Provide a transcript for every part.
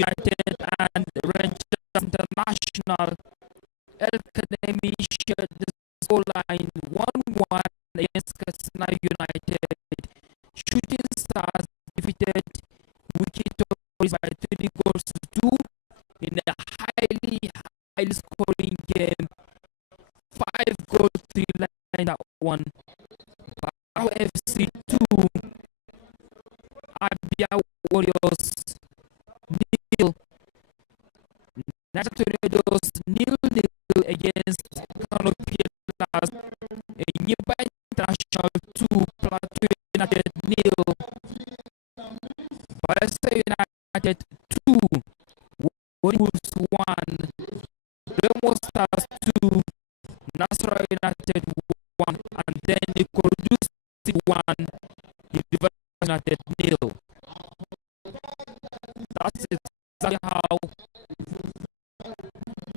United and Rangers International. Academy shared the scoreline 1-1 against Katsina United. Shooting Stars defeated Wiki Tories by 3 goals to 2 in a highly scoring game. 5 goals to 3 line that one. Barrow FC 2, Abia Warriors 0. Niger Tornadoes 0-0 against Kano Pillars. Nyimba International 2, Plateau United 0. BAYELSA United 2, Wolves 1. Remo Stars 2, Nasra United 1, and then Ikorodu 1, University United 0. That's exactly how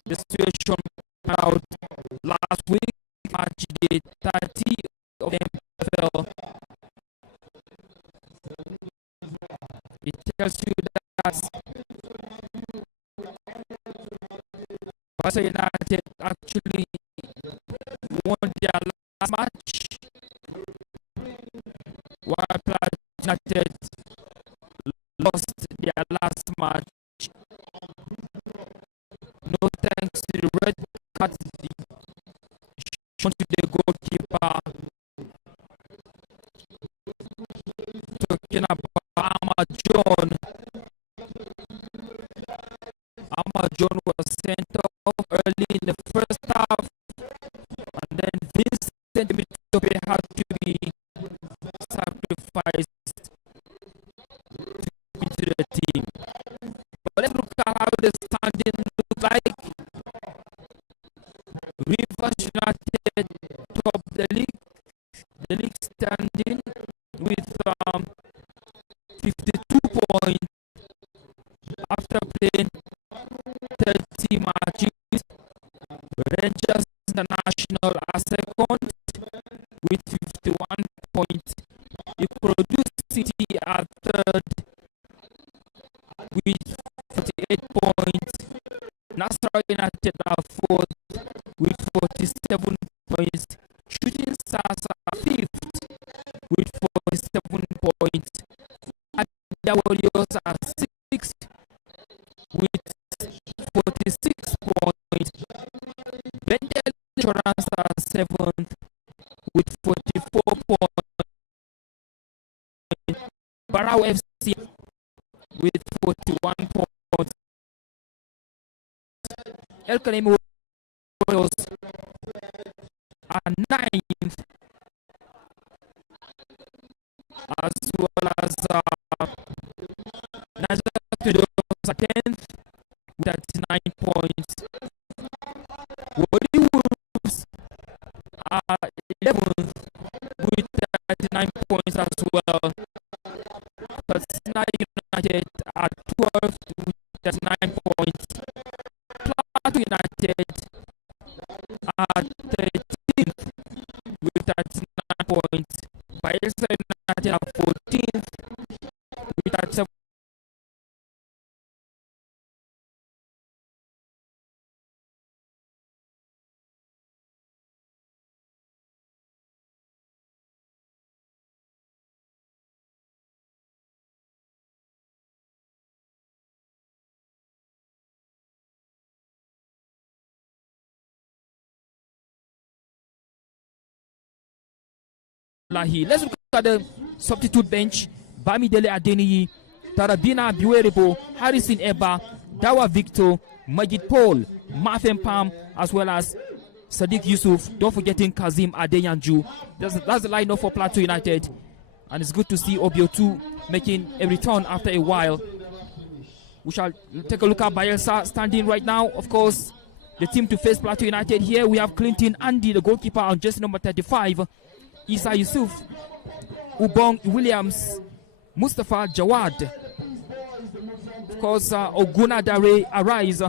the situation played out last week, match day 30 of the NPFL. It tells you that BAYELSA United actually won their last match, while PLATEAU United lost their last match. No thanks to the red card shown to the goalkeeper. Talking about Ahmad John. Ahmad John was sent off early in the first half, and then Vincent Mitope had to be sacrificed to the team. But let's look at how the standing looks like. Rivers United top the league standing with 52 points after playing 30 matches. Rangers International are second with 51 points. Ikorodu City are third with 48 points. Nasra United are fourth with 47 points. Shooting Stars are fifth with 47 points. Abia Warriors are sixth with 46 points. Bendel Insurance are seventh with 44 points. Barrow FC with 41 points. El Kanemi Warriors are ninth, as well as Nigerian Premier are 10th with 39 points. Wadi Wolves are 11th with 39 points as well. Katsina United are 12th with 39 points. PLATEAU United are 13th with 39 points. BAYELSA United are 14th with 37 Let's look at the substitute bench. Bamidele Adeniyi, Tarabina Biwerebo, Harrison Eba, Dawa Victor, Majid Paul, Martin Pam, as well as Sadiq Yusuf. Don't forgetting Kazim Adeyanju. That's the lineup for PLATEAU United. And it's good to see Obio2 making a return after a while. We shall take a look at BAYELSA standing right now. Of course, the team to face PLATEAU United here. We have Clinton Andy, the goalkeeper, on jersey number 35. Isa Yusuf, Ubong Williams, Mustafa Jawad, of course, Oguna Dare Arise,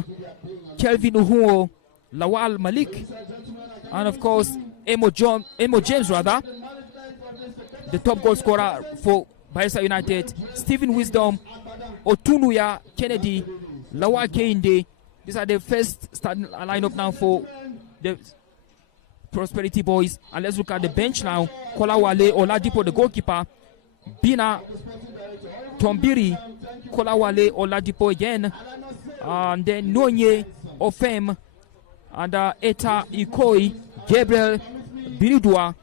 Kelvin Uhuo, Lawal Malik, and of course, Emo James, the top goal scorer for Bayelsa United, Stephen Wisdom, Otunuya Kennedy, Lawa Keinde. These are the first starting lineup now for the Prosperity Boys. And let's look at the bench now. Kolawale Oladipo, the goalkeeper. Bina Tombiri, Kolawale Oladipo again. And then Nonye Ofem. And Eta Ikoi, Gabriel Biridua,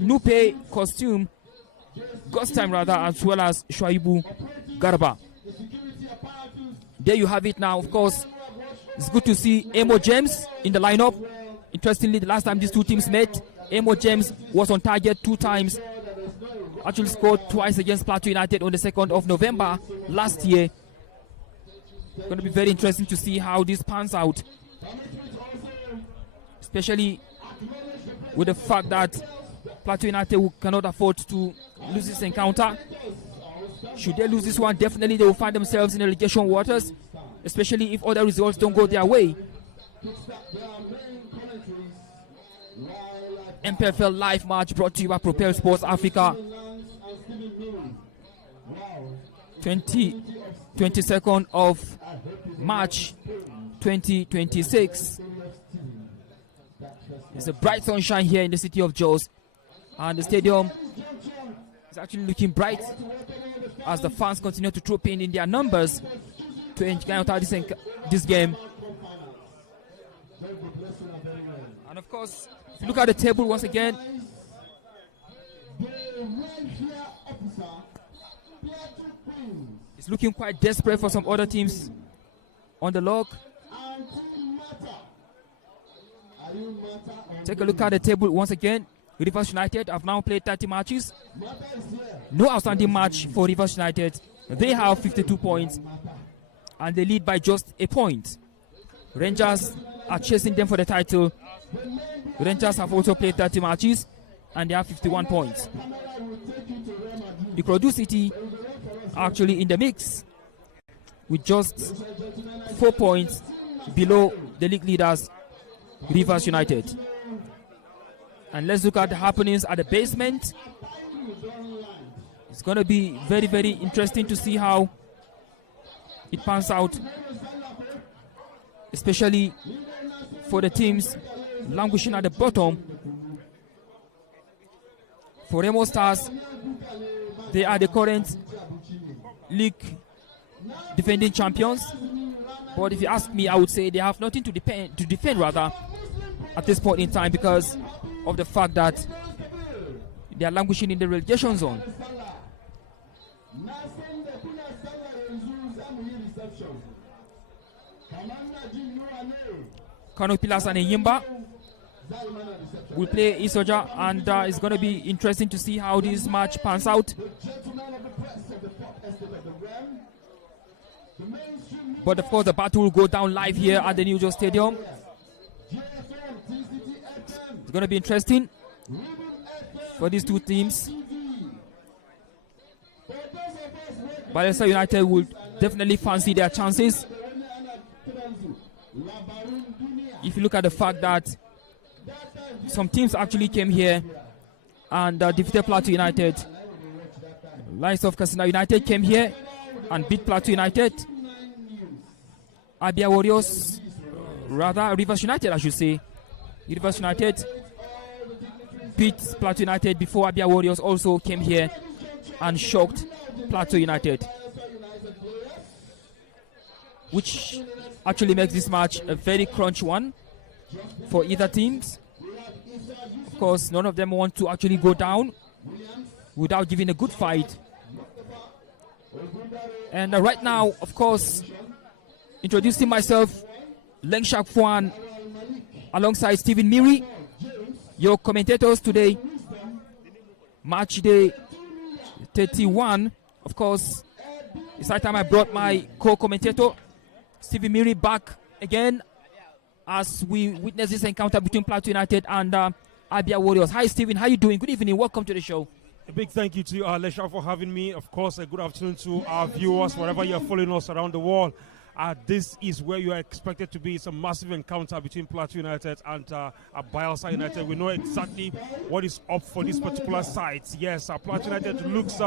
Nupe Costume, Ghost Time rather, as well as Shoaibu Garba. There you have it now. Of course, it's good to see Emo James in the lineup. Interestingly, the last time these two teams met, Emo James was on target 2 times. Actually scored twice against Plateau United on the 2nd of November last year. It's going to be very interesting to see how this pans out. Especially with the fact that Plateau United cannot afford to lose this encounter. Should they lose this one, definitely they will find themselves in relegation waters, especially if other results don't go their way. NPFL live match brought to you by Propel Sports Africa. 22nd of March 2026. It's a bright sunshine here in the city of Jos, and the stadium is actually looking bright as the fans continue to troop in their numbers to encounter this game. And of course, if you look at the table once again, it's looking quite desperate for some other teams on the log. Take a look at the table once again. Rivers United have now played 30 matches. No outstanding match for Rivers United. They have 52 points and they lead by just a point. Rangers are chasing them for the title. Rangers have also played 30 matches and they have 51 points. Ikorodu City are actually in the mix with just 4 points below the league leaders, Rivers United. And let's look at the happenings at the basement. It's going to be very, very interesting to see how it pans out, especially for the teams languishing at the bottom. For Remo Stars, they are the current league defending champions. But if you ask me, I would say they have nothing to defend rather at this point in time, because of the fact that they are languishing in the relegation zone. Kano Pilas and Yimba will play Isoja, and it's going to be interesting to see how this match pans out. But of course, the battle will go down live here at the New Jos Stadium. It's going to be interesting for these two teams. Bayelsa United will definitely fancy their chances. If you look at the fact that some teams actually came here and defeated Plateau United. Lions of Katsina United came here and beat Plateau United. Abia Warriors, rather Rivers United I should say. Rivers United beat Plateau United before Abia Warriors also came here and shocked Plateau United, which actually makes this match a very crunch one for either teams. Of course, none of them want to actually go down without giving a good fight. And right now, of course, introducing myself, Lengshak Fuan, alongside Stephen Miri, your commentators today. Match day 31. Of course, it's that time I brought my co-commentator, Stephen Miri, back again as we witness this encounter between Plateau United and Abia Warriors. Hi, Stephen. How are you doing? Good evening. Welcome to the show. A big thank you to you, Lesha, for having me. Of course, a good afternoon to our viewers, wherever you're following us around the world. This is where you are expected to be. It's a massive encounter between Plateau United and Bayelsa United. We know exactly what is up for this particular site. Yes, Plateau United looks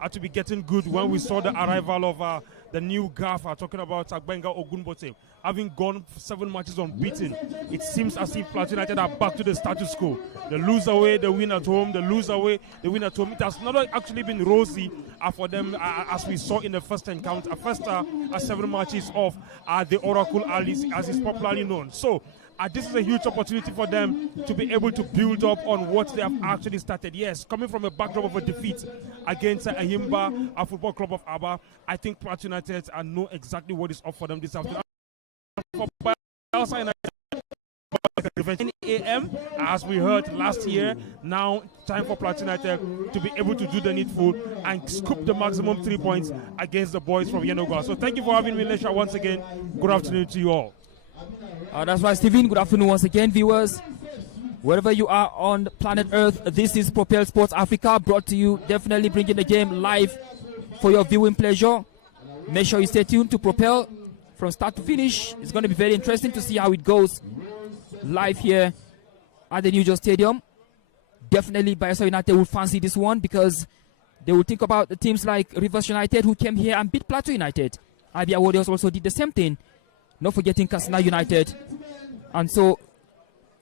had to be getting good when we saw the arrival of the new gaffer, talking about Agbenga Ogunbote. Having gone 7 matches unbeaten, it seems as if Plateau United are back to the status quo. They lose away, they win at home, they lose away, they win at home. It has not actually been rosy for them as we saw in the first encounter, first 7 matches of the Oracle Alice, as is popularly known. So, this is a huge opportunity for them to be able to build up on what they have actually started. Yes, coming from a backdrop of a defeat against Ahimba, a football club of Aba, I think Plateau United know exactly what is up for them this afternoon. For BAYELSA United, revenge AM, as we heard last year, now time for Plateau United to be able to do the needful and scoop the maximum 3 points against the boys from Yenagoa. So thank you for having me, Lesha, once again. Good afternoon to you all. That's right, Stephen. Good afternoon once again, viewers. Wherever you are on planet Earth, this is Propel Sports Africa, brought to you, definitely bringing the game live for your viewing pleasure. Make sure you stay tuned to Propel from start to finish. It's going to be very interesting to see how it goes live here at the New York Stadium. Definitely BAYELSA United will fancy this one because they will think about the teams like Rivers United, who came here and beat Plateau United. Abia Warriors also did the same thing. Not forgetting Katsina United. And so,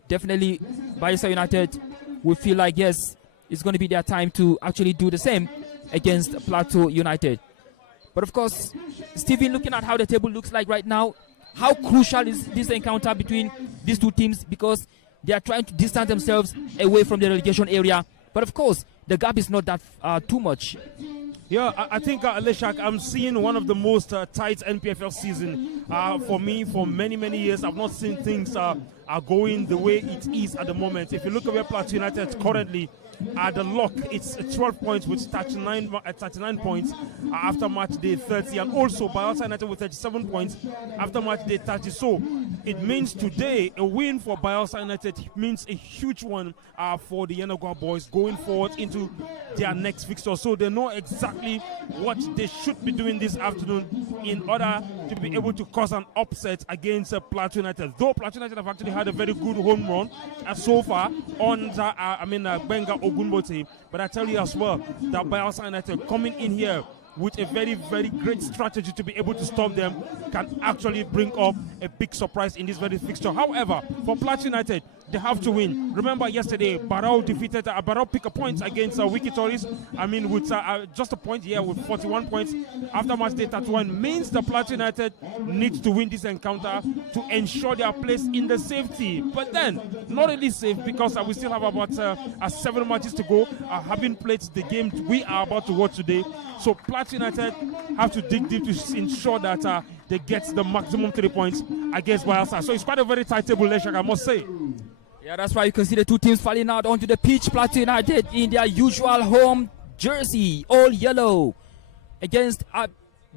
definitely, BAYELSA United will feel like, yes, it's going to be their time to actually do the same against Plateau United. But of course, Stephen, looking at how the table looks like right now, how crucial is this encounter between these two teams, because they are trying to distance themselves away from the relegation area. But of course, the gap is not that too much. Yeah, I think, Leshak, I'm seeing one of the most tight NPFL season for me for many, many years. I've not seen things are going the way it is at the moment. If you look at where Plateau United currently the lock, it's 12 points with 39 points after match day 30, and also BAYELSA United with 37 points after match day 30. So it means today a win for BAYELSA United means a huge one for the Yenagoa boys going forward into their next fixture. So they know exactly what they should be doing this afternoon in order to be able to cause an upset against Plateau United. Though Plateau United have actually had a very good home run so far on Benga Ogunbote, but I tell you as well that BAYELSA United coming in here with a very, very great strategy to be able to stop them can actually bring up a big surprise in this very fixture. However, for Plateau United, they have to win. Remember yesterday, Barao picked a point against Wiki Tories. I mean, with just a point here with 41 points after match day 31, means the Plateau United needs to win this encounter to ensure their place in the safety. But then, not really safe, because we still have about 7 matches to go, having played the game we are about to watch today. So Plateau United have to dig deep to ensure that they get the maximum 3 points against BAYELSA. So it's quite a very tight table, Leshak, I must say. Yeah, that's why you can see the two teams falling out onto the pitch. Plateau United in their usual home jersey, all yellow, against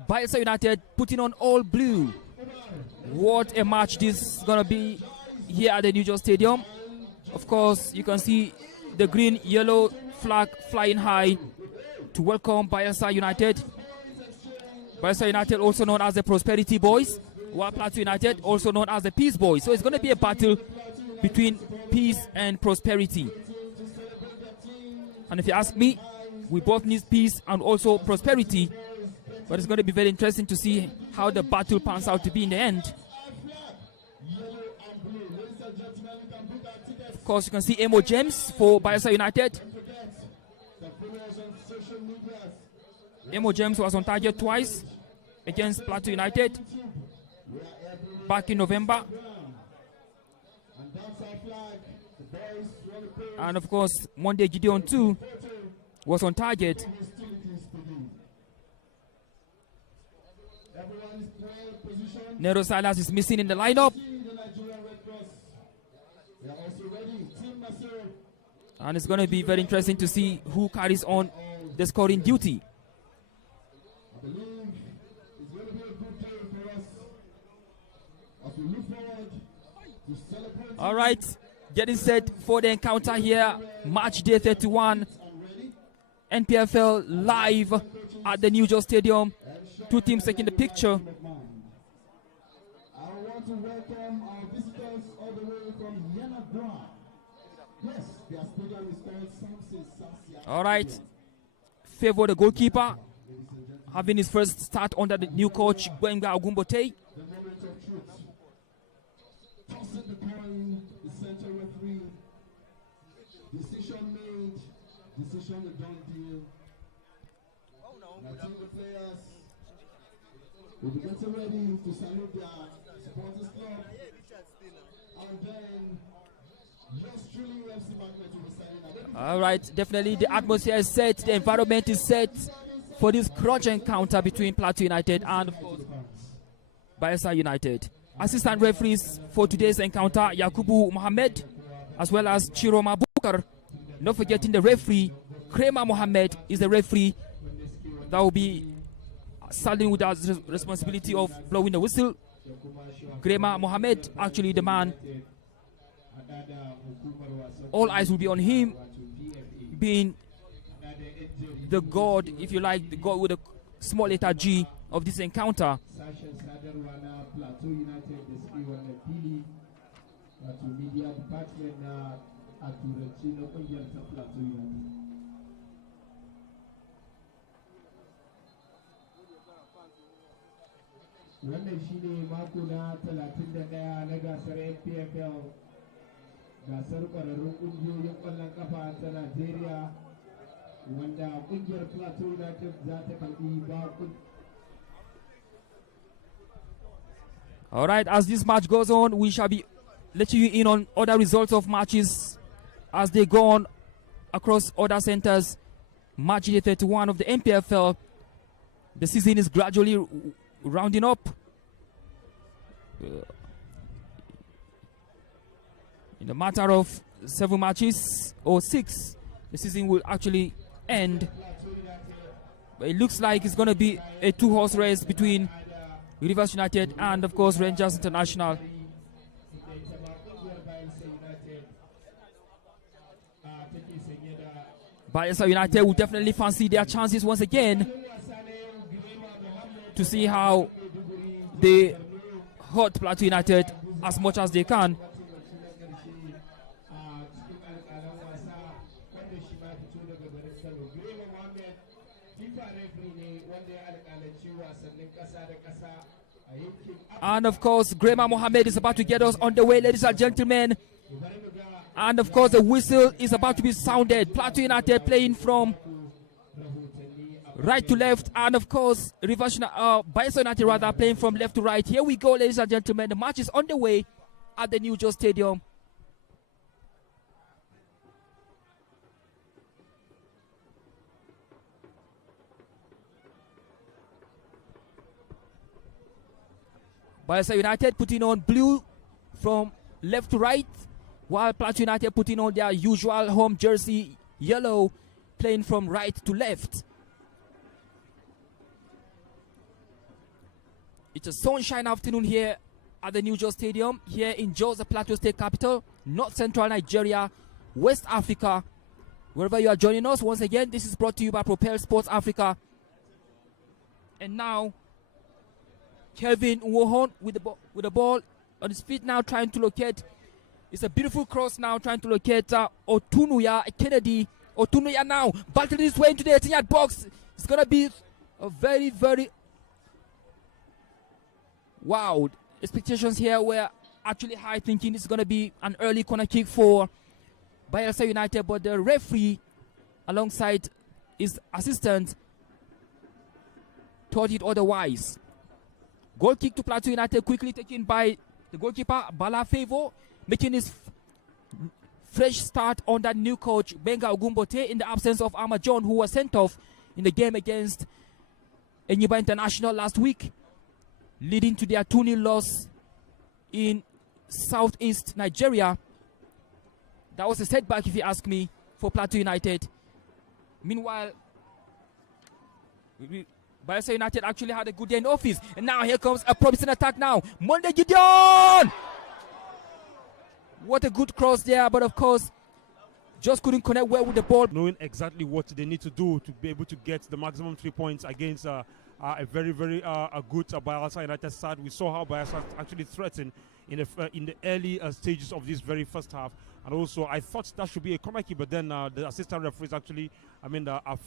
BAYELSA United putting on all blue. What a match this is going to be here at the New York Stadium. Of course, you can see the green-yellow flag flying high to welcome BAYELSA United. BAYELSA United, also known as the Prosperity Boys, while Plateau United, also known as the Peace Boys. So it's going to be a battle between peace and prosperity. And if you ask me, we both need peace and also prosperity. But it's going to be very interesting to see how the battle pans out to be in the end. Of course, you can see Emo James for BAYELSA United. Emo James was on target twice against Plateau United back in November. And of course, Monday Gideon too was on target. Nero Silas is missing in the lineup. And it's going to be very interesting to see who carries on the scoring duty. All right, getting set for the encounter here, match day 31, NPFL live at the New York Stadium. Two teams taking the picture. I want to welcome our visitors all the way from Yenagoa. Yes, their stadium is called Samson Sasia. All right, favor the goalkeeper, having his first start under the new coach, Benga Ogumbote. The moment of truth. Tossing the coin, the center referee. Decision made. Decision a done deal. I think the players will be getting ready to salute their supporters club. And then, yes, truly, FC Magnet will be signing. All right, definitely the atmosphere is set, the environment is set for this crunch encounter between Plateau United and, of course, Bayelsa United. Assistant referees for today's encounter, Yakubu Mohammed, as well as Chiroma Bukar. Not forgetting the referee, Krema Mohammed, is the referee that will be standing with the responsibility of blowing the whistle. Krema Mohammed, actually the man, all eyes will be on him, being the god, if you like, the god with a small letter G of this encounter. Wannan shine mako na 31 na gasar NPFL, gasar ƙwararrun ƙungiyoyin ƙwallon ƙafa ta Najeriya, wanda ƙungiyar Plateau United za ta karɓi bakun. All right, as this match goes on, we shall be letting you in on other results of matches as they go on across other centers. Match day 31 of the NPFL. The season is gradually rounding up. In a matter of 7 matches or 6, the season will actually end. But it looks like it's going to be a 2-horse race between Rivers United and, of course, Rangers International. Bayelsa United will definitely fancy their chances once again to see how they hurt Plateau United as much as they can. And of course, Grema Mohammed is about to get us on the way, ladies and gentlemen. And of course, the whistle is about to be sounded. Plateau United playing from right to left, and of course, Bayelsa United rather playing from left to right. Here we go, ladies and gentlemen. The match is on the way at the New Joe Stadium. Bayelsa United putting on blue from left to right, while Plateau United putting on their usual home jersey, yellow, playing from right to left. It's a sunshine afternoon here at the New Joe Stadium, here in Jos, the Plateau State capital, North Central Nigeria, West Africa. Wherever you are joining us, once again, this is brought to you by Propel Sports Africa. And now, Kelvin Nwohon with the ball on his feet now, trying to locate. It's a beautiful cross now, trying to locate Otunuya Kennedy. Otunuya now, battling his way into the 18-yard box. It's going to be a very, very... Wow, expectations here were actually high, thinking it's going to be an early corner kick for Bayelsa United, but the referee, alongside his assistant, thought it otherwise. Goal kick to Plateau United, quickly taken by the goalkeeper, Bala Favor, making his fresh start on that new coach, Benga Ogumbote, in the absence of Ama John, who was sent off in the game against Enyimba International last week, leading to their 2-0 loss in southeast Nigeria. That was a setback, if you ask me, for Plateau United. Meanwhile, Bayelsa United actually had a good day in office. And now here comes a promising attack now. Monday Gideon! What a good cross there, but of course, just couldn't connect well with the ball. Knowing exactly what they need to do to be able to get the maximum 3 points against a very, very good Bayelsa United side. We saw how Bayelsa actually threatened in the early stages of this very first half. And also, I thought that should be a corner kick, but then the assistant referees actually,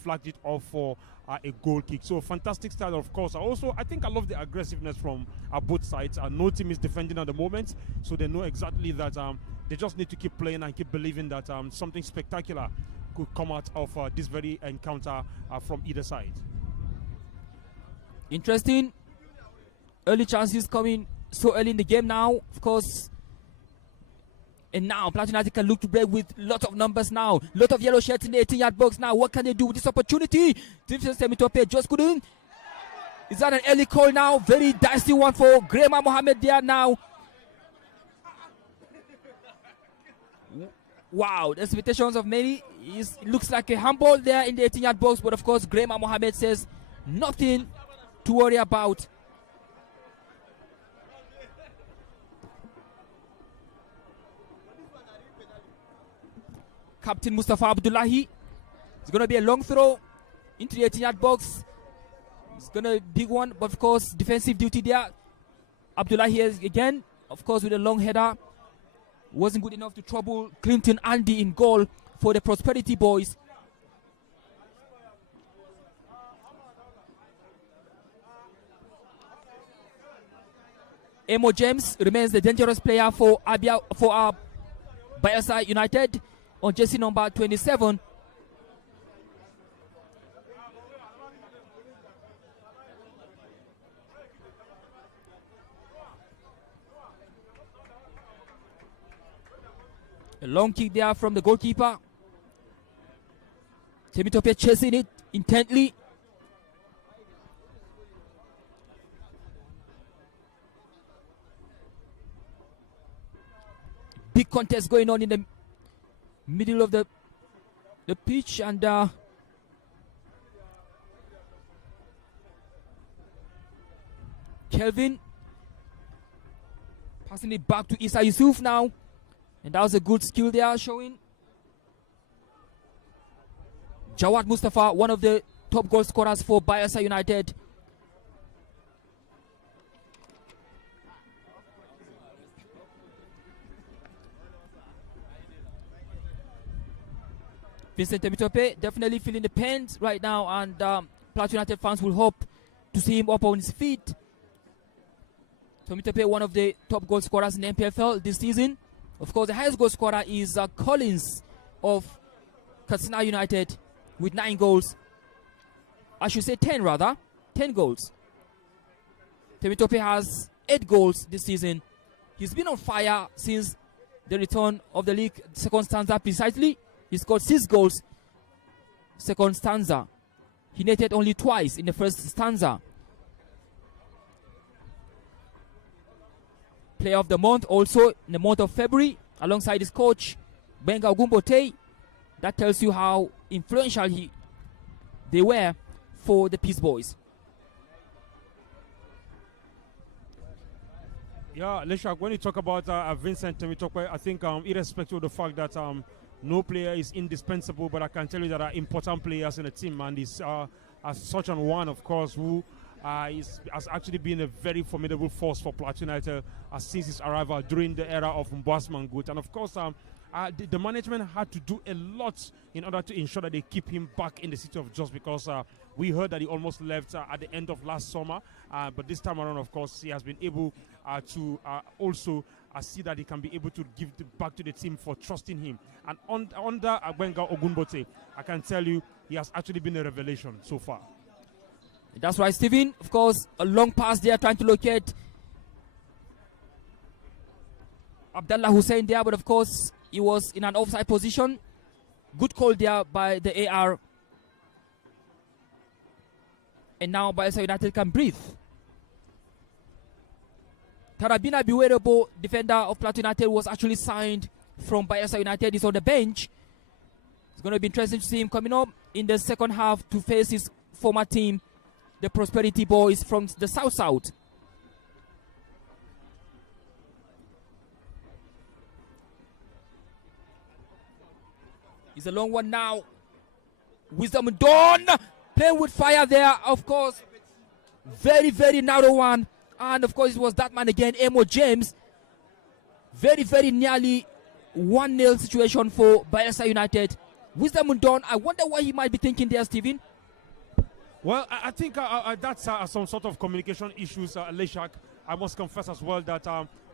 flagged it off for a goal kick. So fantastic start, of course. I think I love the aggressiveness from both sides. No team is defending at the moment, so they know exactly that they just need to keep playing and keep believing that something spectacular could come out of this very encounter from either side. Interesting. Early chances coming so early in the game now, of course. And now PLATEAU United can look to break with lots of numbers now. Lot of yellow shirts in the 18-yard box now. What can they do with this opportunity? Temitope just couldn't. Is that an early call now? Very dicey one for Grema Mohammed there now. Wow, the expectations of many looks like a handball there in the 18-yard box, but of course Grema Mohammed says nothing to worry about. Captain Mustafa Abdullahi. It's going to be a long throw into the 18-yard box. It's going to be a big one, but of course, defensive duty there. Abdullahi again, of course, with a long header. Wasn't good enough to trouble Clinton Andy in goal for the Prosperity Boys. Emo James remains the dangerous player for Bayelsa United on jersey number 27. A long kick there from the goalkeeper. Temitope chasing it intently. Big contest going on in the middle of the pitch, and Kelvin passing it back to Isa Yusuf now, and that was a good skill there showing. Jawad Mustafa, one of the top goal scorers for Bayelsa United. Vincent Temitope definitely feeling the pains right now, and PLATEAU United fans will hope to see him up on his feet. Temitope, one of the top goal scorers in the NPFL this season. Of course, the highest goal scorer is Collins of Katsina United with 9 goals. I should say 10 rather. 10 goals. Temitope has 8 goals this season. He's been on fire since the return of the league, second stanza precisely. He scored 6 goals, second stanza. He netted only twice in the first stanza. Player of the month also in the month of February, alongside his coach, Benga Ogumbote. That tells you how influential they were for the Peace Boys. Yeah, Leshak, when you talk about Vincent Temitope, I think irrespective of the fact that no player is indispensable, but I can tell you that there are important players in the team, and he's as such an one, of course, who has actually been a very formidable force for PLATEAU United since his arrival during the era of Mbas Mangut. And of course, the management had to do a lot in order to ensure that they keep him back in the city of Jos, because we heard that he almost left at the end of last summer. But this time around, of course, he has been able to also see that he can be able to give back to the team for trusting him. And under Benga Ogumbote, I can tell you, he has actually been a revelation so far. That's right, Stephen. Of course, a long pass there trying to locate Abdallah Hussein there, but of course, he was in an offside position. Good call there by the AR. And now Bayelsa United can breathe. Tarabina Biwerebo, defender of PLATEAU United, was actually signed from Bayelsa United. He's on the bench. It's going to be interesting to see him coming up in the second half to face his former team, the Prosperity Boys from the South. It's a long one now. Wisdom Dawn playing with fire there, of course. Very, very narrow one. And of course, it was that man again, Emo James. Very, very nearly 1-0 situation for BAYELSA United. Wisdom Undon, I wonder what he might be thinking there, Stephen. Well, I think that's some sort of communication issues, Leshak. I must confess as well that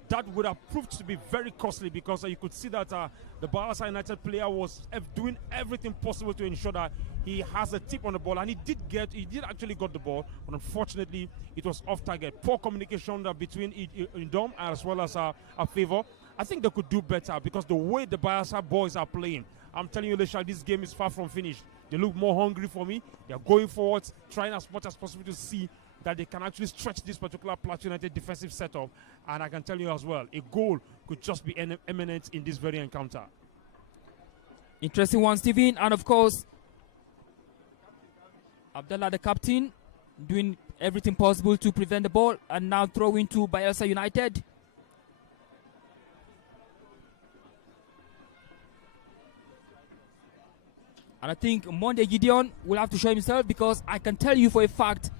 that would have proved to be very costly, because you could see that the BAYELSA United player was doing everything possible to ensure that he has a tip on the ball, and he did actually got the ball, but unfortunately it was off target. Poor communication between Indom as well as a Favor. I think they could do better, because the way the BAYELSA boys are playing, I'm telling you, Leshak, this game is far from finished. They look more hungry for me. They are going forward, trying as much as possible to see that they can actually stretch this particular PLATEAU United defensive setup. And I can tell you as well, a goal could just be imminent in this very encounter. Interesting one, Stephen. And of course, Abdallah, the captain, doing everything possible to prevent the ball, and now throwing to BAYELSA United. And I think Monday Gideon will have to show himself, because I can tell you for a fact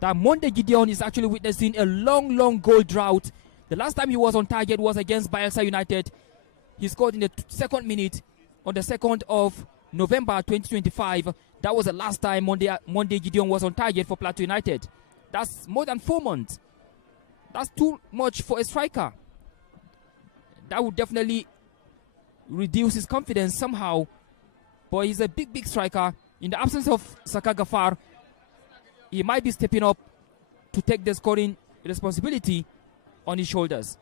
that Monday Gideon is actually witnessing a long goal drought. The last time he was on target was against BAYELSA United. He scored in the second minute on the 2nd of November 2025. That was the last time Monday Gideon was on target for PLATEAU United. That's more than 4 months. That's too much for a striker. That would definitely reduce his confidence somehow. But he's a big striker. In the absence of Saka Gafar, he might be stepping up to take the scoring responsibility on his shoulders.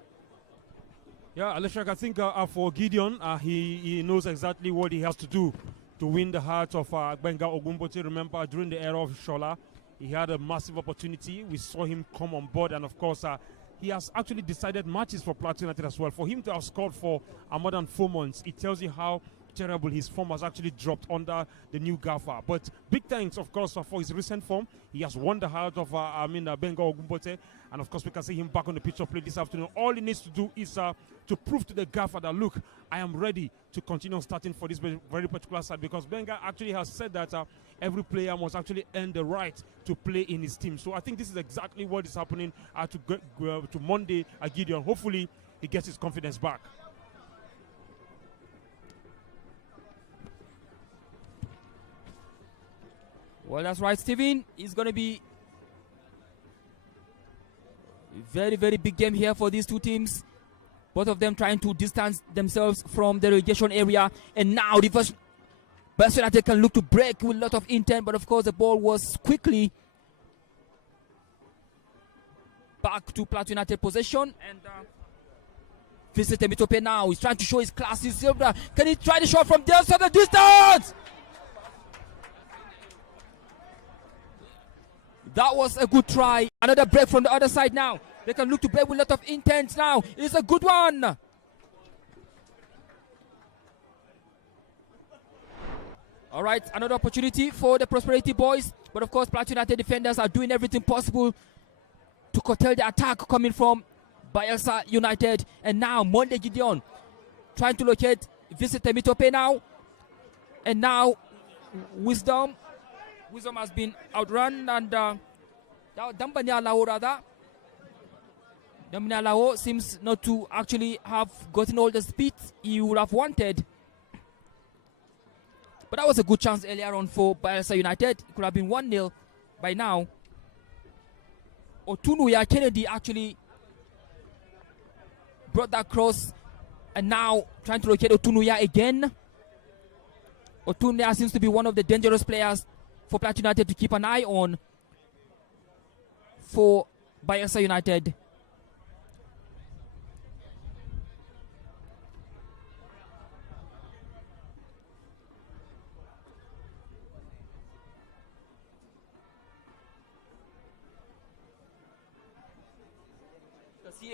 Yeah, Aleshak, I think for Gideon, he knows exactly what he has to do to win the heart of Benga Ogumbote. Remember, during the era of Shola, he had a massive opportunity. We saw him come on board, and of course, he has actually decided matches for PLATEAU United as well. For him to have scored for more than 4 months, it tells you how terrible his form has actually dropped under the new Gaffer. But big thanks, of course, for his recent form. He has won the heart of Benga Ogumbote, and of course we can see him back on the pitch of play this afternoon. All he needs to do is to prove to the Gaffer that, look, I am ready to continue starting for this very particular side, because Benga actually has said that every player must actually earn the right to play in his team. So I think this is exactly what is happening to Monday Gideon. Hopefully he gets his confidence back. Well, that's right, Stephen. It's going to be a very big game here for these two teams. Both of them trying to distance themselves from the relegation area. And now the first BAYELSA United can look to break with a lot of intent. But of course, the ball was quickly back to PLATEAU United possession. And Vincent Temitope now is trying to show his class. Can he try the shot from there? So the distance! That was a good try. Another break from the other side now. They can look to break with a lot of intent now. It's a good one. All right, another opportunity for the Prosperity boys. But of course, PLATEAU United defenders are doing everything possible to curtail the attack coming from BAYELSA United. And now Monday Gideon trying to locate Vincent Temitope now. And now Wisdom has been outrun, and Dambanya Lao rather. Dambanya Lao seems not to actually have gotten all the speed he would have wanted. But that was a good chance earlier on for BAYELSA United. It could have been 1-0 by now. Otunuya Kennedy actually brought that cross, and now trying to locate Otunuya again. Otunuya seems to be one of the dangerous players for PLATEAU United to keep an eye on for BAYELSA United.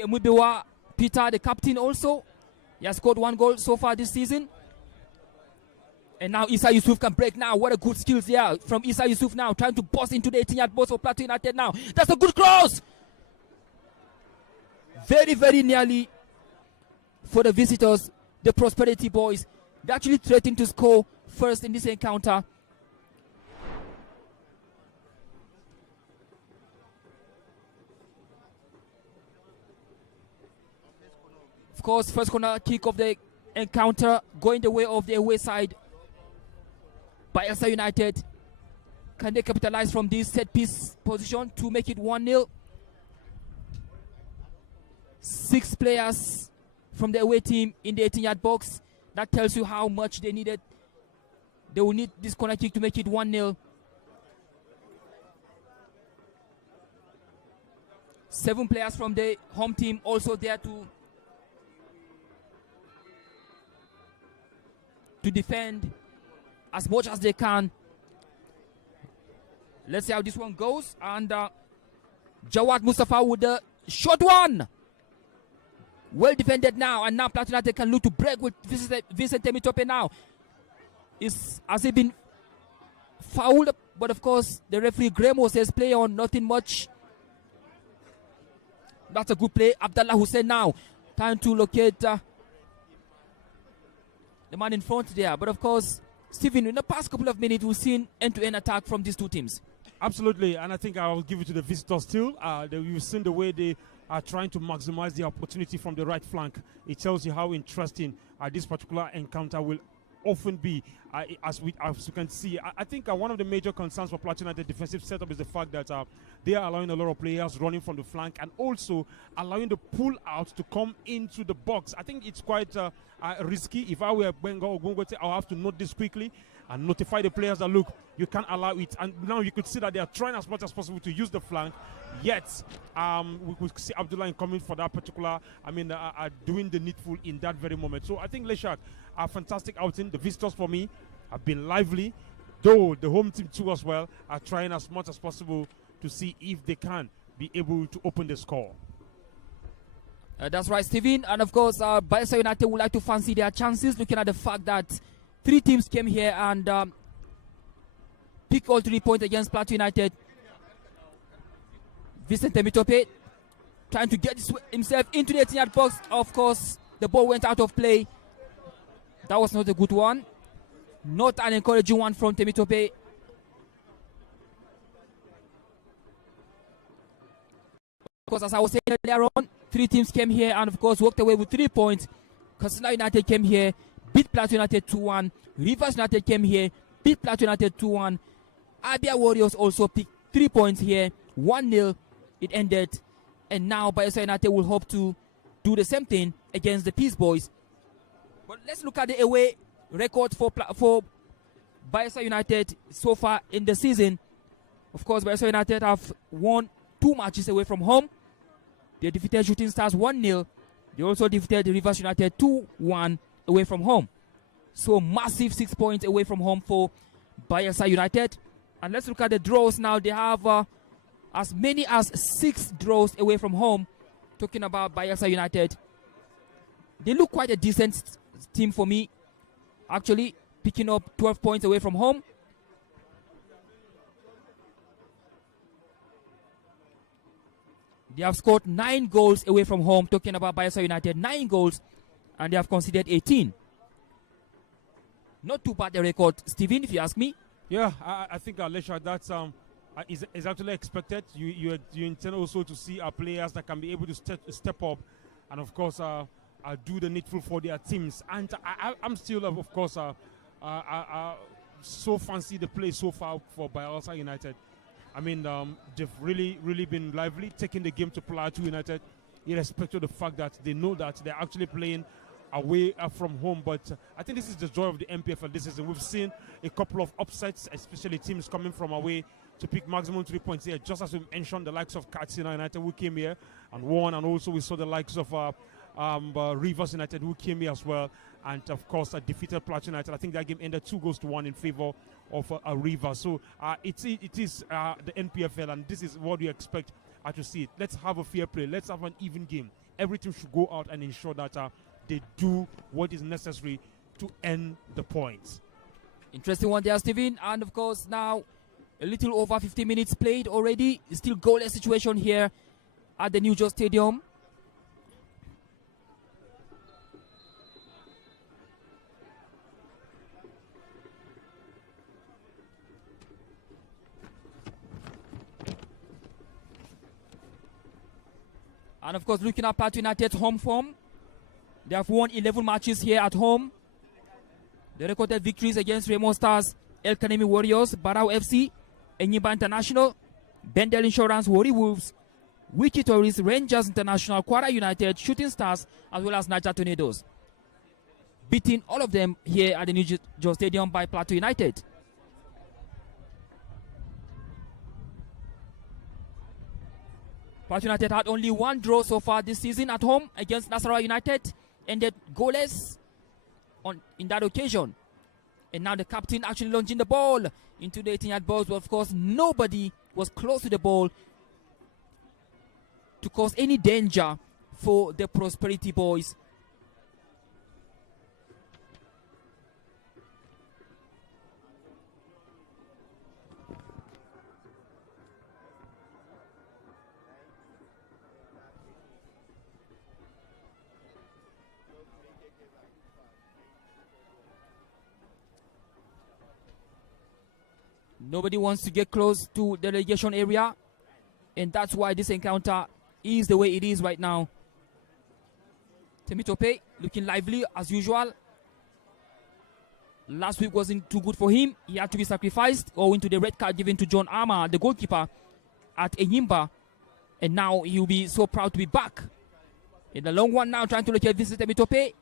Emubewa Peter, the captain, also. He has scored 1 goal so far this season. And now Issa Yusuf can break now. What a good skills here from Issa Yusuf now. Trying to bust into the 18-yard box for PLATEAU United now. That's a good cross. Very nearly for the visitors, the Prosperity boys. They actually threatened to score first in this encounter. Of course, first corner kick of the encounter going the way of the away side. BAYELSA United, can they capitalize from this set piece position to make it 1-0? 6 players from the away team in the 18-yard box. That tells you how much they needed. They will need this corner kick to make it 1-0. 7 players from the home team also there to defend as much as they can. Let's see how this one goes. And Jawad Mustafa with the short one. Well defended now, and now PLATEAU United can look to break with Vincent Temitope now. Has he been fouled? But of course, the referee Gremo says play on, nothing much. That's a good play. Abdallah Hussein now. Time to locate the man in front there. But of course, Stephen, in the past couple of minutes, we've seen end-to-end attack from these two teams. Absolutely, and I think I will give it to the visitors still. You've seen the way they are trying to maximize the opportunity from the right flank. It tells you how interesting this particular encounter will often be, as you can see. I think one of the major concerns for PLATEAU United defensive setup is the fact that they are allowing a lot of players running from the flank and also allowing the pull out to come into the box. I think it's quite risky. If I were Benga Ogungote, I'll have to note this quickly and notify the players that, look, you can't allow it. And now you could see that they are trying as much as possible to use the flank. Yet, we could see Abdullah coming for that particular, doing the needful in that very moment. So I think Leshak, a fantastic outing. The visitors for me have been lively, though the home team too as well are trying as much as possible to see if they can be able to open the score. That's right, Stephen. And of course, BAYELSA United would like to fancy their chances, looking at the fact that 3 teams came here and picked all 3 points against PLATEAU United. Vincent Temitope trying to get himself into the 18-yard box. Of course, the ball went out of play. That was not a good one. Not an encouraging one from Temitope. Of course, as I was saying earlier on, 3 teams came here and of course walked away with 3 points. Katsina United came here, beat PLATEAU United 2-1. Rivers United came here, beat PLATEAU United 2-1. Abia Warriors also picked 3 points here, 1-0. It ended, and now BAYELSA United will hope to do the same thing against the Peace Boys. But let's look at the away record for BAYELSA United so far in the season. Of course, BAYELSA United have won 2 matches away from home. They defeated Shooting Stars 1-0. They also defeated Rivers United 2-1 away from home. So massive 6 points away from home for BAYELSA United. And let's look at the draws now. They have as many as 6 draws away from home. Talking about BAYELSA United, they look quite a decent team for me, actually, picking up 12 points away from home. They have scored 9 goals away from home. Talking about BAYELSA United, 9 goals, and they have conceded 18. Not too bad a record, Stephen, if you ask me. Yeah, I think, Lesha, that's is actually expected. You intend also to see our players that can be able to step up and, of course, do the needful for their teams. And I'm still, of course, so fancy the play so far for BAYELSA United. I mean, they've really been lively, taking the game to PLATEAU United, irrespective of the fact that they know that they're actually playing away from home. But I think this is the joy of the NPFL this season. We've seen a couple of upsets, especially teams coming from away to pick maximum 3 points here. Just as we mentioned, the likes of Katsina United who came here and won, and also we saw the likes of Rivers United who came here as well, and of course defeated PLATEAU United. I think that game ended 2-1 in favor of Rivers. So it is the NPFL, and this is what we expect to see. Let's have a fair play. Let's have an even game. Every team should go out and ensure that they do what is necessary to end the points. Interesting one there, Stephen. And of course, now a little over 50 minutes played already. Still goalless situation here at the New Jos Stadium. And of course, looking at PLATEAU United's home form, They have won 11 matches here at home. They recorded victories against Raymond Stars, El Kanemi Warriors, Barao FC, Enyimba International, Bendel Insurance, Warri Wolves, Wiki Tourists, Rangers International, Kwara United, Shooting Stars, as well as Niger Tornadoes. Beating all of them here at the New Joe Stadium by Plateau United. Plateau United had only one draw so far this season at home against Nasarawa United, ended goalless in that occasion. And now the captain actually launching the ball into the 18-yard box, but of course nobody was close to the ball to cause any danger for the Prosperity Boys. Nobody wants to get close to the relegation area, and that's why this encounter is the way it is right now. Temitope looking lively as usual. Last week wasn't too good for him. He had to be sacrificed owing to the red card given to John Armour, the goalkeeper at Enyimba, and now he'll be so proud to be back. In the long one now, trying to locate Vincent Temitope,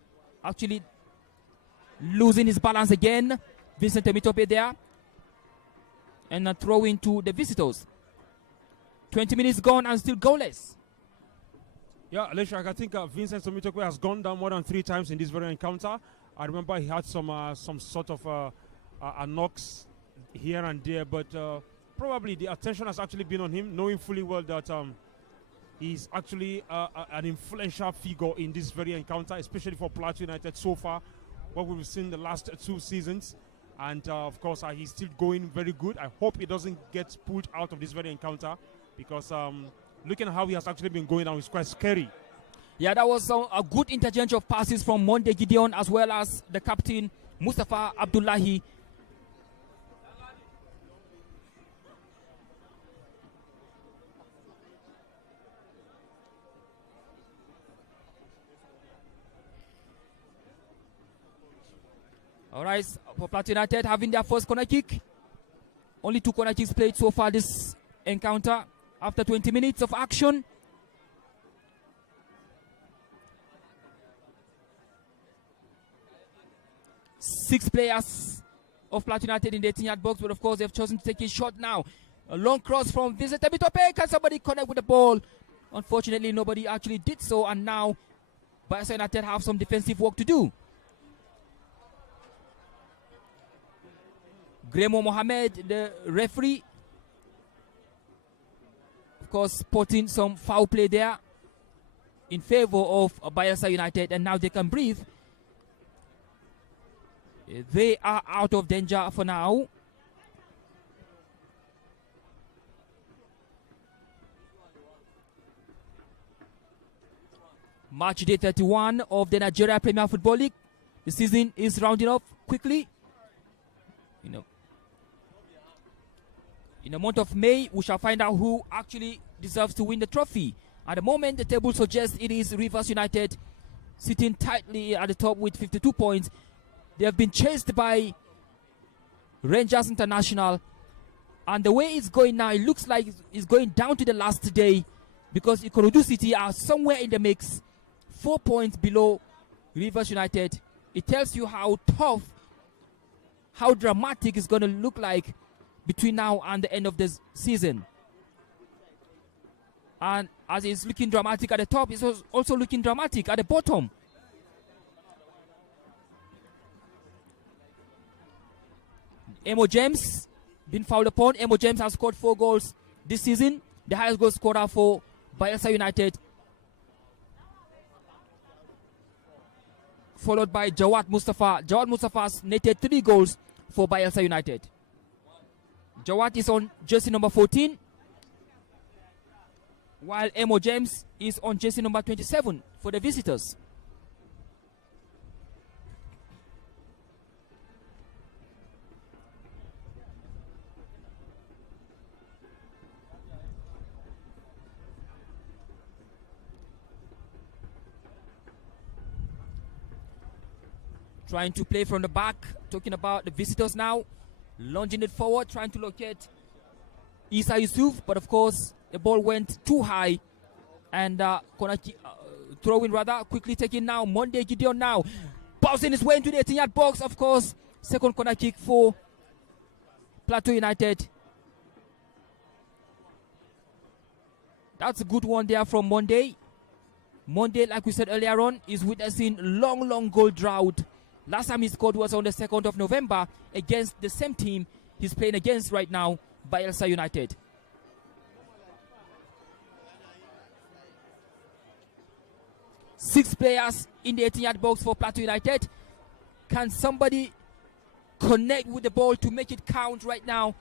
actually losing his balance again. Vincent Temitope there. And a throw into the visitors. 20 minutes gone and still goalless. Yeah, Aleshak, I think Vincent Somitokwe has gone down more than 3 times in this very encounter. I remember he had some sort of knocks here and there, but probably the attention has actually been on him, knowing fully well that he's actually an influential figure in this very encounter, especially for Plateau United so far, what we've seen the last 2 seasons. And of course, he's still going very good. I hope he doesn't get pulled out of this very encounter, because looking at how he has actually been going down is quite scary. Yeah, that was a good interchange of passes from Monde Gideon as well as the captain, Mustafa Abdullahi. All right, for Plateau United having their first corner kick. Only 2 corner kicks played so far this encounter after 20 minutes of action. Six players of Plateau United in the 18-yard box, but of course they've chosen to take a shot now. A long cross from Vincent Temitope. Can somebody connect with the ball? Unfortunately, nobody actually did so, and now Bayelsa United have some defensive work to do. Gremo Mohamed, the referee, of course, spotting some foul play there in favor of Bayelsa United, and now they can breathe. They are out of danger for now. Match day 31 of the Nigerian Premier Football League. The season is rounding up quickly. In the month of May, we shall find out who actually deserves to win the trophy. At the moment, the table suggests it is Rivers United sitting tightly at the top with 52 points. They have been chased by Rangers International. And the way it's going now, it looks like it's going down to the last day, because Ikorodu City are somewhere in the mix, 4 points below Rivers United. It tells you how tough, how dramatic it's going to look like between now and the end of the season. And as it's looking dramatic at the top, it's also looking dramatic at the bottom. Emo James been fouled upon. Emo James has scored 4 goals this season, the highest goal scorer for Bayelsa United, followed by Jawad Mustafa. Jawad Mustafa has netted 3 goals for Bayelsa United. Jawad is on jersey number 14, while Emo James is on jersey number 27 for the visitors. Trying to play from the back. Talking about the visitors now. Lunging it forward. Trying to locate Isa Yusuf. But of course, the ball went too high. And throwing rather. Quickly taking now. Monday Gideon now. Bouncing his way into the 18-yard box. Of course, second corner kick for Plateau United. That's a good one there from Monday. Monday, like we said earlier on, is witnessing long goal drought. Last time he scored was on the 2nd of November against the same team he's playing against right now, BAYELSA United. Six players in the 18-yard box for Plateau United. Can somebody connect with the ball to make it count right now?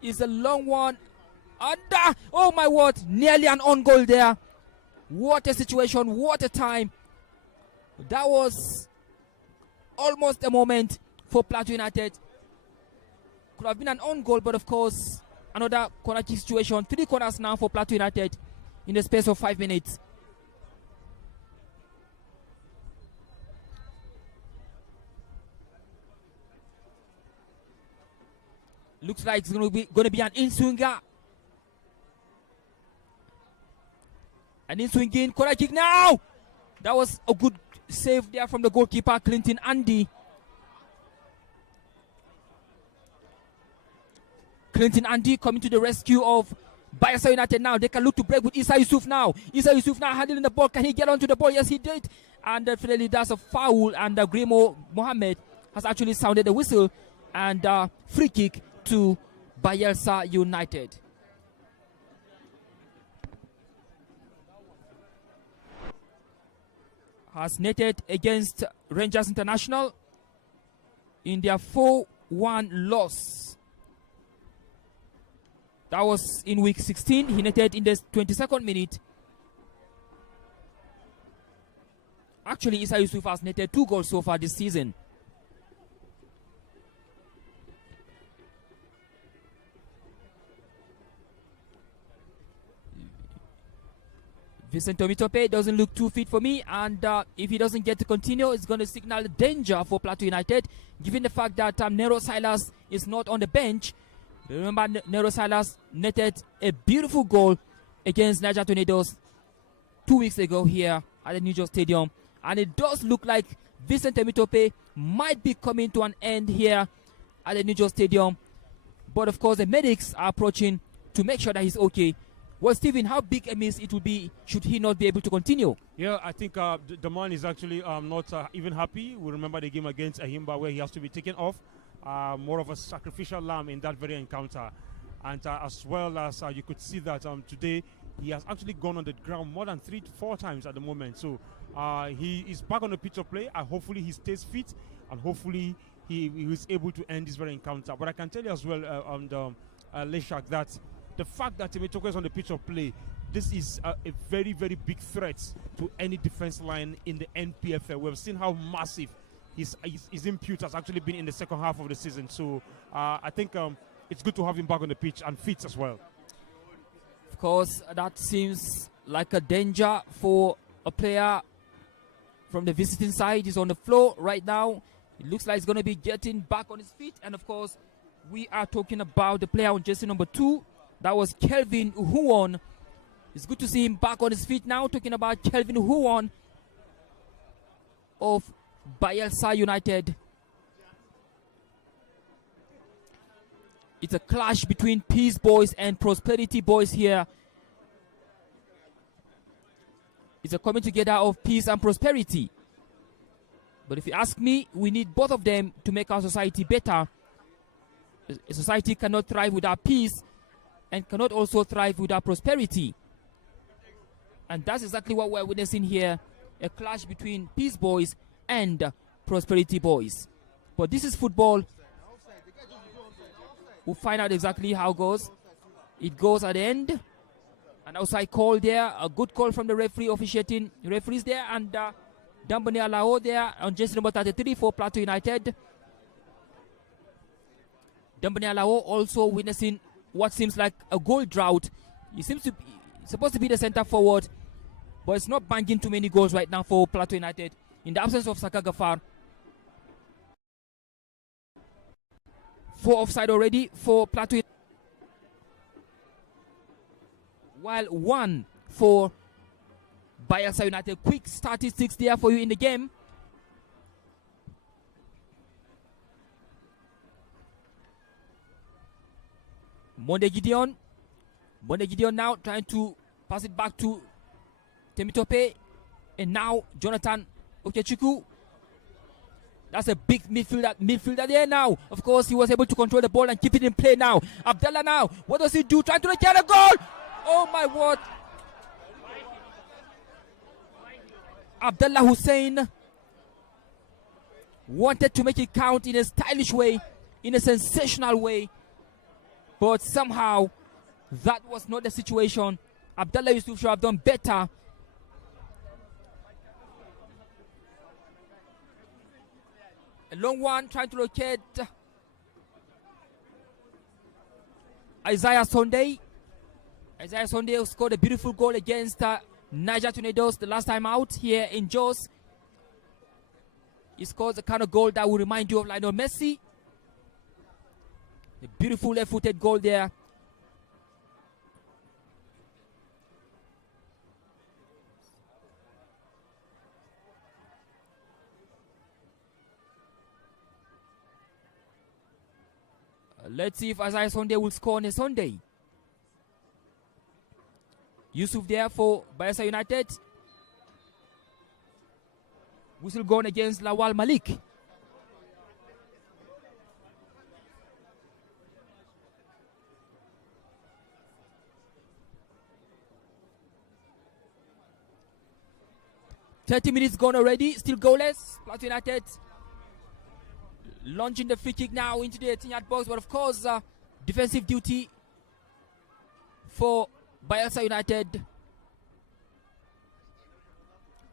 It's a long one. Under, oh my word, nearly an on goal there. What a situation, what a time. That was almost a moment for Plateau United. Could have been an on goal, but of course, another corner kick situation. 3 corners now for Plateau United in the space of 5 minutes. Looks like it's going to be an in-swinger. An in-swinging corner kick now. That was a good save there from the goalkeeper, Clinton Andy. Clinton Andy coming to the rescue of BAYELSA United now. They can look to break with Isa Yusuf now. Isa Yusuf now handling the ball. Can he get onto the ball? Yes, he did. And definitely that's a foul. And Grimo Mohammed has actually sounded the whistle. And free kick to BAYELSA United. Has netted against Rangers International in their 4-1 loss. That was in week 16. He netted in the 22nd minute. Actually, Isa Yusuf has netted 2 goals so far this season. Vincent Tomitope doesn't look too fit for me, and if he doesn't get to continue, it's going to signal danger for Plateau United, given the fact that Nero Silas is not on the bench. Remember, Nero Silas netted a beautiful goal against Niger Tornadoes 2 weeks ago here at the New York Stadium, and it does look like Vincent Tomitope might be coming to an end here at the New York Stadium. But of course, the medics are approaching to make sure that he's okay. Well, Stephen, how big a miss it would be should he not be able to continue? Yeah, I think the man is actually not even happy. We remember the game against Ahimba where he has to be taken off. More of a sacrificial lamb in that very encounter. And as well as you could see that today he has actually gone on the ground more than 3 to 4 times at the moment. So he is back on the pitch of play, and hopefully he stays fit, and hopefully he is able to end this very encounter. But I can tell you as well, Leshak, that the fact that Temitope is on the pitch of play, this is a very, very big threat to any defense line in the NPFL. We've seen how massive his input has actually been in the second half of the season. So I think it's good to have him back on the pitch and fit as well. Of course, that seems like a danger for a player from the visiting side. He's on the floor right now. It looks like he's going to be getting back on his feet. And of course, we are talking about the player on jersey number 2. That was Kelvin Huon. It's good to see him back on his feet now. Talking about Kelvin Huon of BAYELSA United. It's a clash between Peace Boys and Prosperity Boys here. It's a coming together of peace and prosperity. But if you ask me, we need both of them to make our society better. A society cannot thrive without peace, and cannot also thrive without prosperity. And that's exactly what we're witnessing here. A clash between Peace Boys and Prosperity Boys. But this is football. We'll find out exactly how it goes. It goes at the end. An outside call there. A good call from the referee officiating. Referees there. And Damboni Alao there on jersey number 33 for Plateau United. Damboni Alao also witnessing what seems like a goal drought. He seems to be supposed to be the center forward, but it's not banging too many goals right now for Plateau United. In the absence of Saka Gafar, 4 offside already for Plateau, while 1 for BAYELSA United. Quick statistics there for you in the game. Monde Gideon now trying to pass it back to Temitope, and now Jonathan Okechukwu. That's a big midfielder there now. Of course, he was able to control the ball and keep it in play now. Abdallah now, what does he do? Trying to get a goal! Oh my word! Abdallah Hussein wanted to make it count in a stylish way, in a sensational way, but somehow that was not the situation. Abdallah Yusuf should have done better. A long one trying to locate Isaiah Sunday. Isaiah Sunday scored a beautiful goal against Niger Tornadoes the last time out here in Jos. He scores the kind of goal that will remind you of Lionel Messi. A beautiful left-footed goal there. Let's see if Isaiah Sunday will score on a Sunday. Yusuf there for BAYELSA United. Whistle gone against Lawal Malik. "30 minutes gone already, still goalless. Plateau United launching the free kick now into the 18-yard box, but of course, defensive duty for BAYELSA United.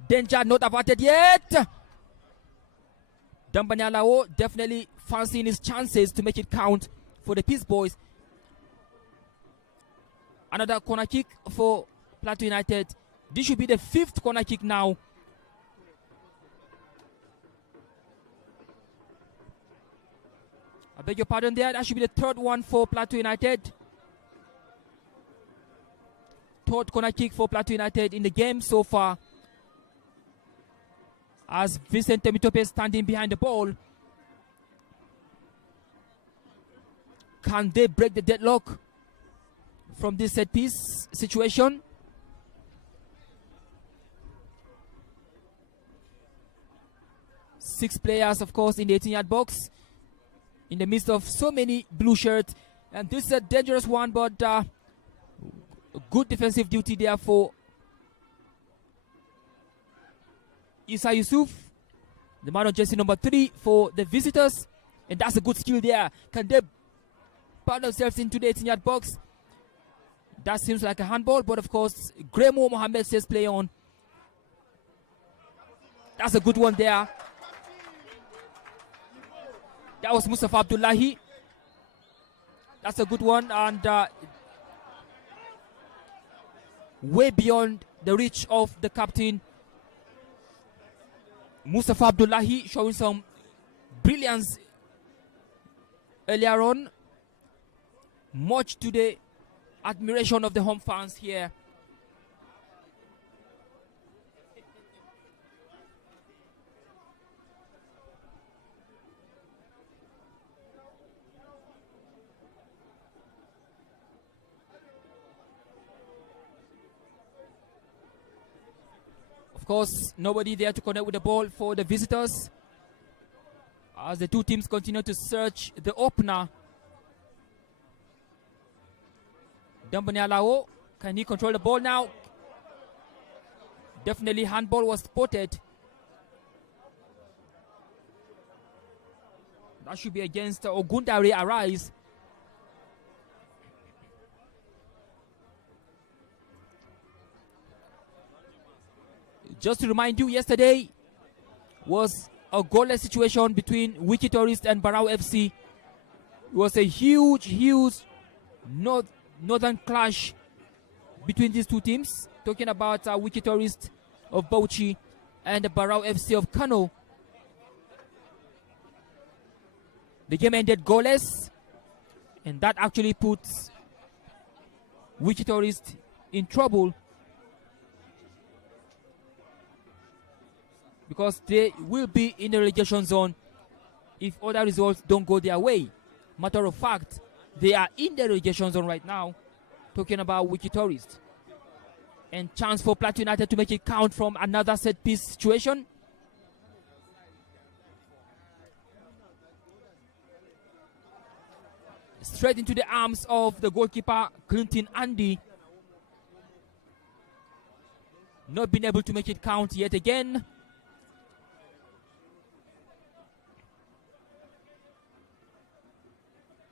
Danger not averted yet. Dambanyalao definitely fancying his chances to make it count for the Peace Boys. Another corner kick for Plateau United. This should be the 5th corner kick now. I beg your pardon there. That should be the 3rd one for Plateau United. 3rd corner kick for Plateau United in the game so far. As Vincent Temitope standing behind the ball. Can they break the deadlock from this set piece situation? Six players, of course, in the 18-yard box, in the midst of so many blue shirts, and this is a dangerous one, but good defensive duty there for Isa Yusuf, the man of jersey number 3 for the visitors, and that's a good skill there. Can they pound themselves into the 18-yard box? That seems like a handball, but of course, Gremo Mohammed says play on. That's a good one there. That was Mustafa Abdullahi. That's a good one, and way beyond the reach of the captain. Mustafa Abdullahi showing some brilliance earlier on, much to the admiration of the home fans here. Of course, nobody there to connect with the ball for the visitors, as the two teams continue to search the opener. Dambanyalao, can he control the ball now? Definitely handball was spotted. That should be against Ogundare Arise. Just to remind you, yesterday was a goalless situation between Wiki Tourist and Barao FC. It was a huge northern clash between these two teams. Talking about Wiki Tourist of Bauchi and the Barao FC of Kano. The game ended goalless. And that actually puts Wiki Tourist in trouble, because they will be in the relegation zone if other results don't go their way. Matter of fact, they are in the relegation zone right now, talking about Wiki Tourist. And chance for Plateau United to make it count from another set-piece situation. Straight into the arms of the goalkeeper, Clinton Andy. Not being able to make it count yet again.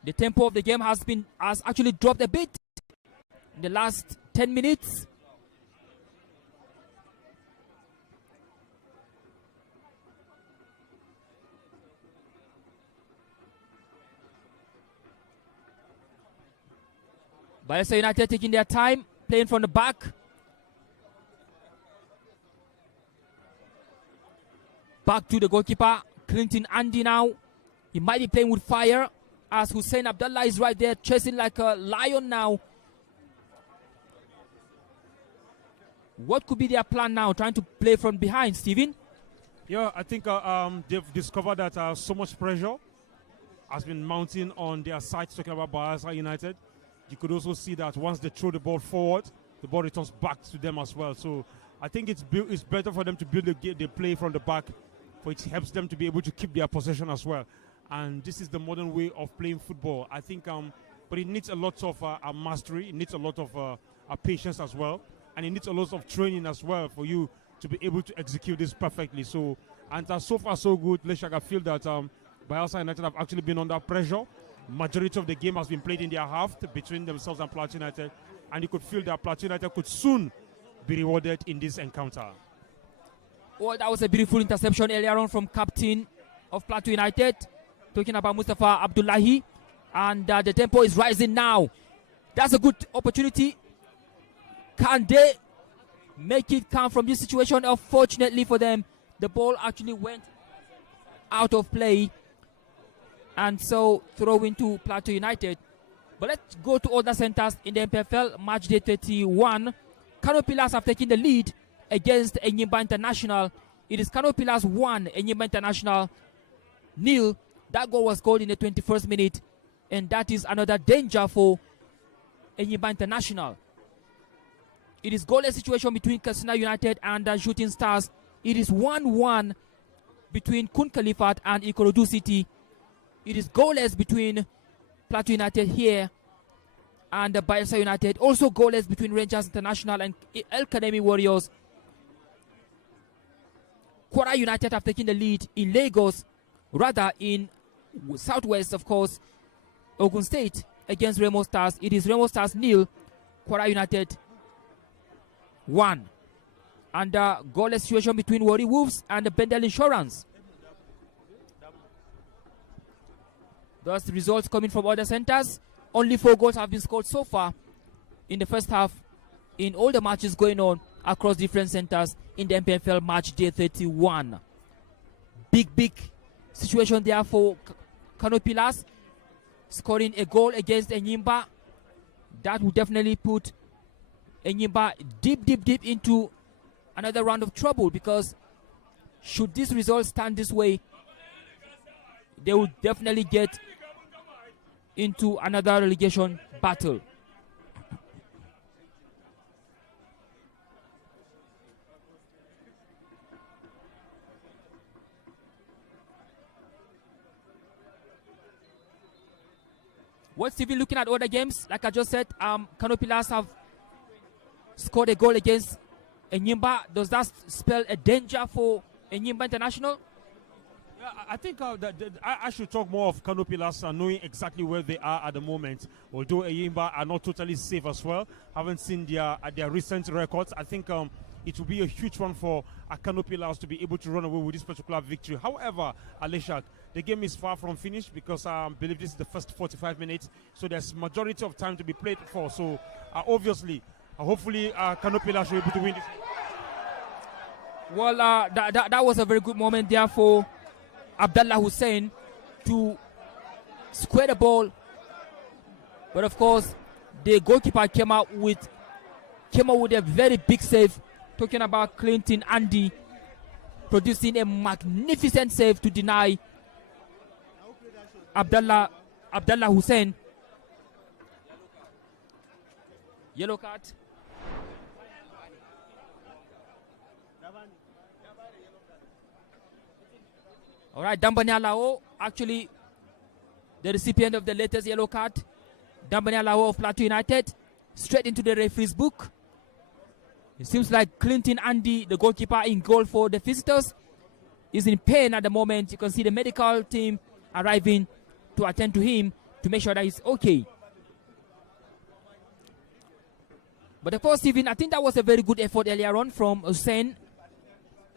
The tempo of the game has actually dropped a bit in the last 10 minutes. Bayelsa United taking their time, playing from the back. Back to the goalkeeper, Clinton Andy now. He might be playing with fire, as Hussein Abdullah is right there chasing like a lion now. What could be their plan now, trying to play from behind, Stephen? Yeah, I think they've discovered that so much pressure has been mounting on their side, talking about Bayelsa United. You could also see that once they throw the ball forward, the ball returns back to them as well. So I think it's better for them to build the play from the back, for it helps them to be able to keep their possession as well. And this is the modern way of playing football, I think. But it needs a lot of mastery. It needs a lot of patience as well, and it needs a lot of training as well for you to be able to execute this perfectly. So, and so far so good. Leshak, I feel that Bayelsa United have actually been under pressure. Majority of the game has been played in their half between themselves and Plateau United, and you could feel that Plateau United could soon be rewarded in this encounter. Well, that was a beautiful interception earlier on from captain of Plateau United, talking about Mustafa Abdullahi, and the tempo is rising now. That's a good opportunity. Can they make it come from this situation? Unfortunately for them, the ball actually went out of play, and so throw into Plateau United. But let's go to other centers in the NPFL match day 31. Kano Pillars have taken the lead against Enyimba International. It is Kano Pillars 1, Enyimba International 0. That goal was scored in the 21st minute, and that is another danger for Enyimba International. It is goalless situation between Katsina United and Shooting Stars. It is 1-1 between Kun Khalifat and Ikorodu City. It is goalless between Plateau United here and Bayelsa United. Also goalless between Rangers International and El Kademi Warriors. Kwara United have taken the lead in Lagos, rather in southwest, of course, Ogun State against Remo Stars. It is Remo Stars 0, Kwara United 1. And goalless situation between Warri Wolves and Bendel Insurance. Thus, the results coming from other centers. Only 4 goals have been scored so far in the first half in all the matches going on across different centers in the NPFL match day 31. Big situation there for Kano Pillars, scoring a goal against Enyimba. That would definitely put Enyimba deep into another round of trouble, because should this result stand this way, they will definitely get into another relegation battle. What's Stevie looking at other games? Like I just said, Kano Pillars have scored a goal against Enyimba. Does that spell a danger for Enyimba International? Yeah, I think I should talk more of Kano Pillars, knowing exactly where they are at the moment. Although Enyimba are not totally safe as well, haven't seen their recent records. I think it will be a huge one for Kano Pillars to be able to run away with this particular victory. However, Aleshak, the game is far from finished, because I believe this is the first 45 minutes, so there's majority of time to be played for. So obviously, hopefully, Kano Pillars will be able to win this. Well, that was a very good moment there for Abdallah Hussein to square the ball But of course, the goalkeeper came out with a very big save. Talking about Clinton Andy producing a magnificent save to deny Abdallah Hussein. Yellow card. All right, Dambani Alao, actually the recipient of the latest yellow card. Dambani Alao of Plateau United, straight into the referee's book. It seems like Clinton Andy, the goalkeeper in goal for the visitors, is in pain at the moment. You can see the medical team arriving to attend to him to make sure that he's okay. But of course, Stephen, I think that was a very good effort earlier on from Hussein.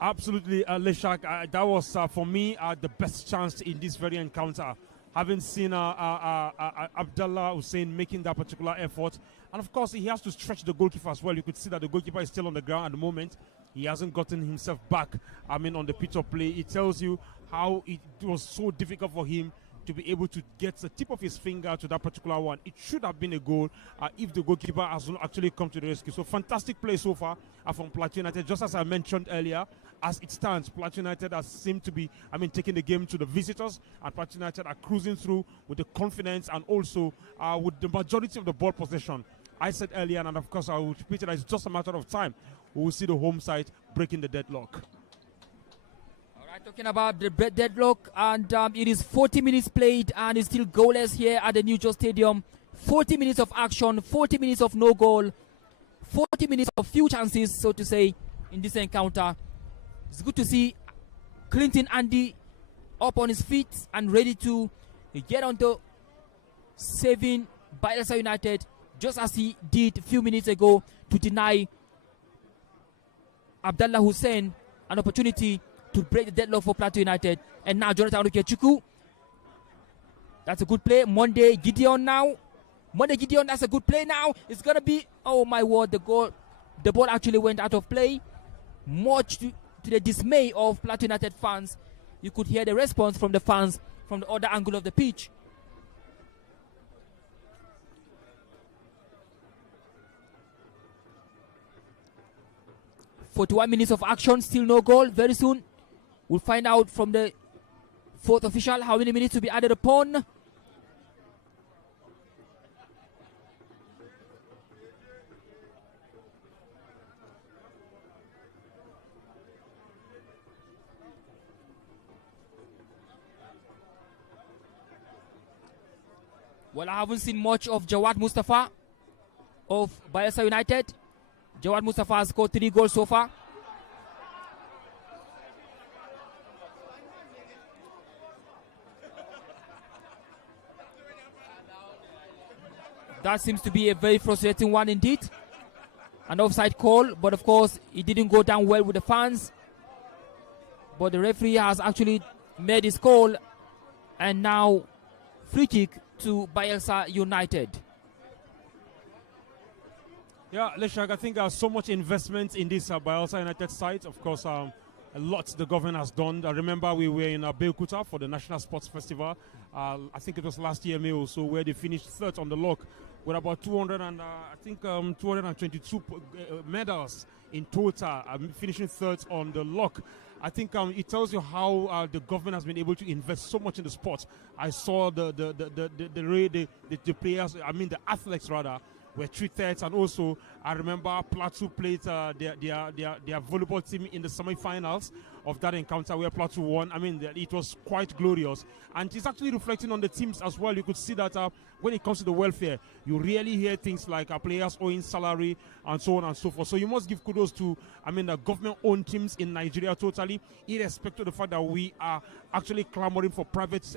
Absolutely, Leshak. That was, for me, the best chance in this very encounter. Having seen Abdallah Hussein making that particular effort. And of course, he has to stretch the goalkeeper as well. You could see that the goalkeeper is still on the ground at the moment. He hasn't gotten himself back, on the pitch of play. It tells you how it was so difficult for him to be able to get the tip of his finger to that particular one. It should have been a goal if the goalkeeper has not actually come to the rescue. So fantastic play so far from Plateau United. Just as I mentioned earlier, as it stands, Plateau United has seemed to be, taking the game to the visitors, and Plateau United are cruising through with the confidence and also with the majority of the ball possession. I said earlier, and of course I will repeat it, it's just a matter of time. We will see the home side breaking the deadlock. Talking about the deadlock, and it is 40 minutes played and it's still goalless here at the New Joe Stadium. 40 minutes of action, 40 minutes of no goal, 40 minutes of few chances, so to say, in this encounter. It's good to see Clinton Andy up on his feet and ready to get onto saving BAYELSA United, just as he did a few minutes ago to deny Abdallah Hussein an opportunity to break the deadlock for Plateau United. And now Jonathan Okechuku. That's a good play. Monday Gideon now. Monday Gideon, that's a good play now. It's going to be, oh my word, the ball actually went out of play. Much to the dismay of Plateau United fans. You could hear the response from the fans from the other angle of the pitch. "41 minutes of action, still no goal. Very soon we'll find out from the fourth official how many minutes to be added upon. Well, I haven't seen much of Jawad Mustafa of BAYELSA United. Jawad Mustafa has scored 3 goals so far. That seems to be a very frustrating one indeed. An offside call, but of course it didn't go down well with the fans. But the referee has actually made his call, and now free kick to BAYELSA United. Yeah, Leshak, I think there's so much investment in this BAYELSA United side. Of course, a lot the government has done. I remember we were in Abeokuta for the National Sports Festival. I think it was last year, May or so, where they finished third on the log with about 222 medals in total, finishing third on the log. I think it tells you how the government has been able to invest so much in the sport. I saw the players, the athletes rather, were treated, and also I remember Plateau played their volleyball team in the semi-finals of that encounter where Plateau won. It was quite glorious, and it's actually reflecting on the teams as well. You could see that when it comes to the welfare, you really hear things like players owing salary and so on and so forth. So you must give kudos to the government-owned teams in Nigeria totally, irrespective of the fact that we are actually clamoring for private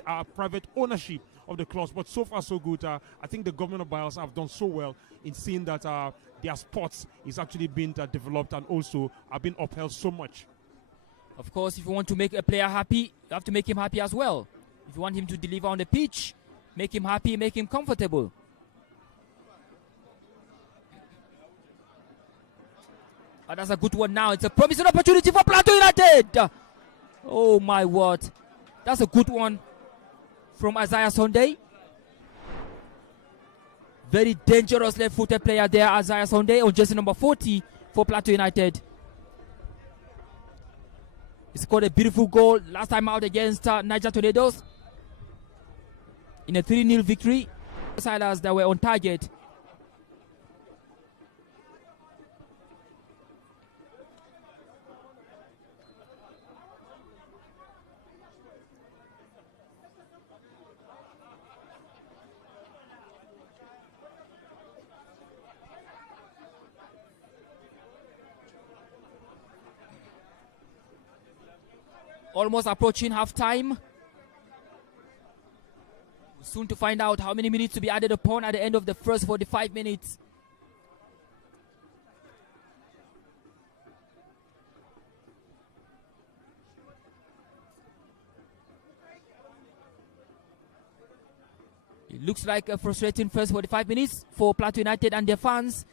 ownership of the clubs. But so far so good. I think the government of BAYELSA have done so well in seeing that their sports is actually being developed and also are being upheld so much. Of course, if you want to make a player happy, you have to make him happy as well. If you want him to deliver on the pitch, make him happy, make him comfortable. That's a good one now. It's a promising opportunity for Plateau United. Oh my word. That's a good one from Isaiah Sunday. Very dangerous left-footed player there, Isaiah Sunday, on jersey number 40 for Plateau United. He scored a beautiful goal last time out against Niger Tornadoes in a 3-0 victory. Sailors that were on target. Almost approaching half-time. Soon to find out how many minutes to be added upon at the end of the first 45 minutes. It looks like a frustrating first 45 minutes for Plateau United and their fans.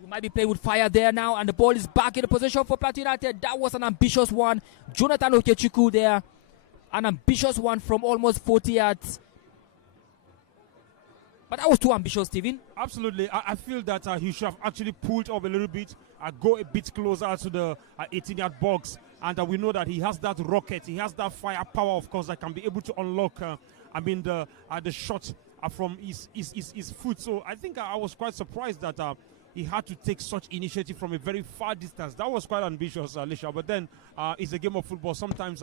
He might be playing with fire there now, and the ball is back in the position for Plateau United. That was an ambitious one. Jonathan Okechukwu there. An ambitious one from almost 40 yards. But that was too ambitious, Stephen. Absolutely. I feel that he should have actually pulled up a little bit, go a bit closer to the 18-yard box. And we know that he has that rocket, he has that firepower, of course, that can be able to unlock, the shot from his foot. So I think I was quite surprised that he had to take such initiative from a very far distance. That was quite ambitious, Alicia. But then it's a game of football. Sometimes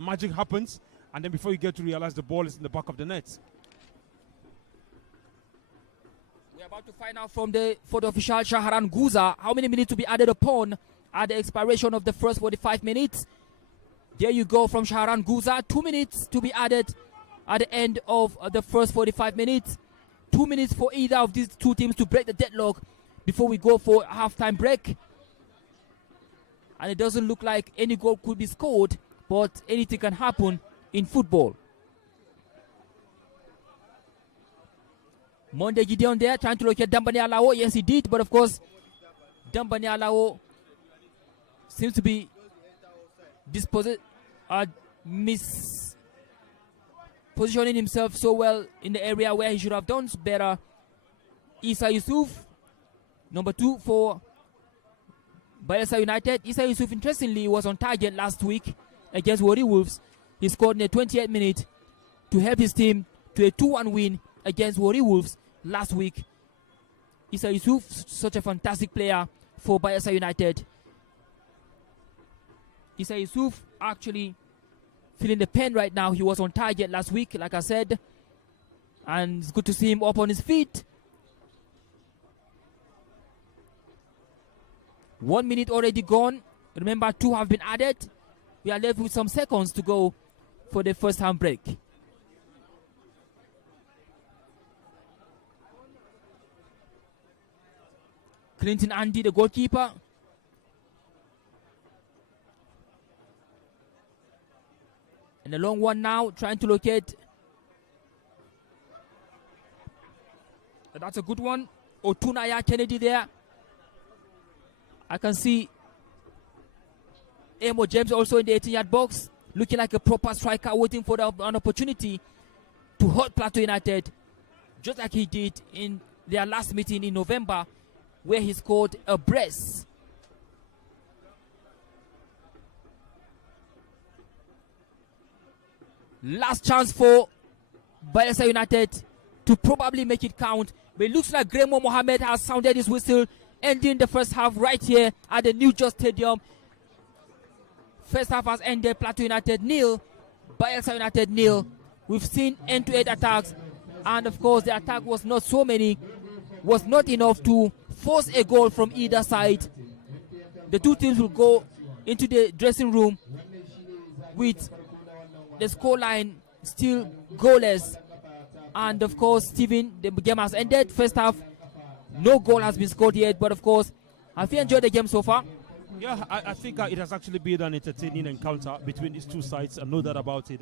magic happens, and then before you get to realize, the ball is in the back of the net. We're about to find out from the photo official Shaharan Guza how many minutes to be added upon at the expiration of the first 45 minutes. There you go from Shaharan Guza. 2 minutes to be added at the end of the first 45 minutes. 2 minutes for either of these two teams to break the deadlock before we go for a halftime break. And it doesn't look like any goal could be scored, but anything can happen in football. Monday Gideon there trying to locate Dambani Alao. Yes, he did, but of course, Dambani Alao seems to be mispositioning himself so well in the area where he should have done better. Issa Yusuf, number 2 for Bayelsa United. Issa Yusuf, interestingly, was on target last week against Warri Wolves. He scored in the 28th minute to help his team to a 2-1 win against Warri Wolves last week. Issa Yusuf, such a fantastic player for Bayelsa United. Issa Yusuf actually feeling the pain right now. He was on target last week, like I said, and it's good to see him up on his feet. 1 minute already gone. Remember, 2 have been added. We are left with some seconds to go for the first half break. Clinton Andy, the goalkeeper. And a long one now, trying to locate. That's a good one. Otunaya Kennedy there. I can see Amo James also in the 18-yard box, looking like a proper striker, waiting for an opportunity to hurt Plateau United, just like he did in their last meeting in November, where he scored a brace. Last chance for Bayelsa United to probably make it count. But it looks like Gremo Mohammed has sounded his whistle, ending the first half right here at the New Just Stadium. First half has ended, Plateau United 0, Bayelsa United 0. We've seen end-to-end attacks, and of course the attack was not so many, was not enough to force a goal from either side. The two teams will go into the dressing room with the scoreline still goalless. And of course, Stephen, the game has ended. First half, no goal has been scored yet, but of course, have you enjoyed the game so far? Yeah, I think it has actually been an entertaining encounter between these two sides. I know that about it.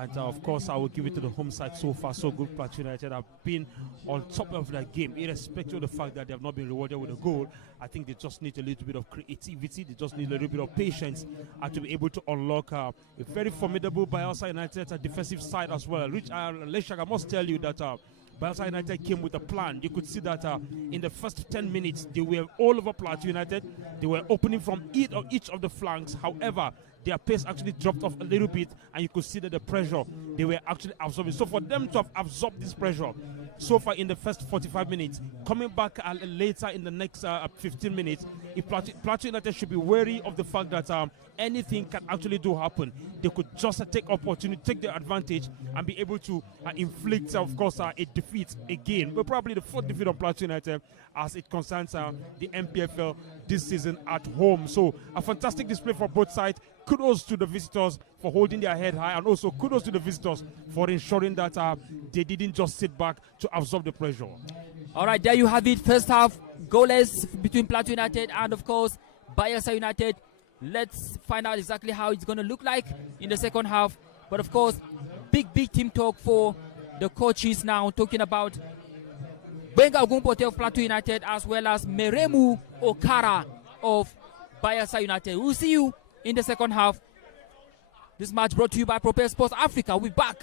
And of course, I will give it to the home side. So far, so good. PLATEAU United have been on top of their game, irrespective of the fact that they have not been rewarded with a goal. I think they just need a little bit of creativity. They just need a little bit of patience to be able to unlock a very formidable BAYELSA United defensive side as well. Which Leshak, I must tell you that BAYELSA United came with a plan. You could see that in the first 10 minutes, they were all over PLATEAU United. They were opening from each of the flanks. However, their pace actually dropped off a little bit, and you could see that the pressure they were actually absorbing. So for them to have absorbed this pressure so far in the first 45 minutes, coming back later in the next 15 minutes, if PLATEAU United should be wary of the fact that anything can actually do happen. They could just take opportunity, take the advantage, and be able to inflict, of course, a defeat again. But probably the fourth defeat on PLATEAU United as it concerns the NPFL this season at home. So a fantastic display for both sides. Kudos to the visitors for holding their head high, and also kudos to the visitors for ensuring that they didn't just sit back to absorb the pressure. All right, there you have it. First half, goalless between PLATEAU United and, of course, BAYELSA United. Let's find out exactly how it's going to look like in the second half. But, of course, big team talk for the coaches now, talking about Benga Ogunpote of PLATEAU United as well as Meremu Okara of BAYELSA United. We'll see you in the second half. This match brought to you by Propel Sports Africa. We'll be back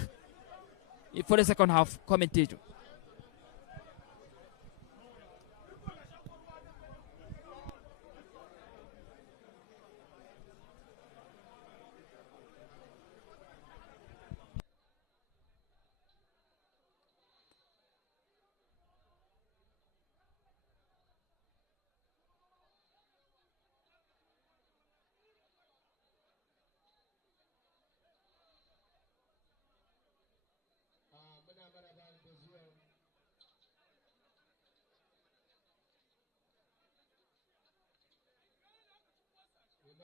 for the second half commentator.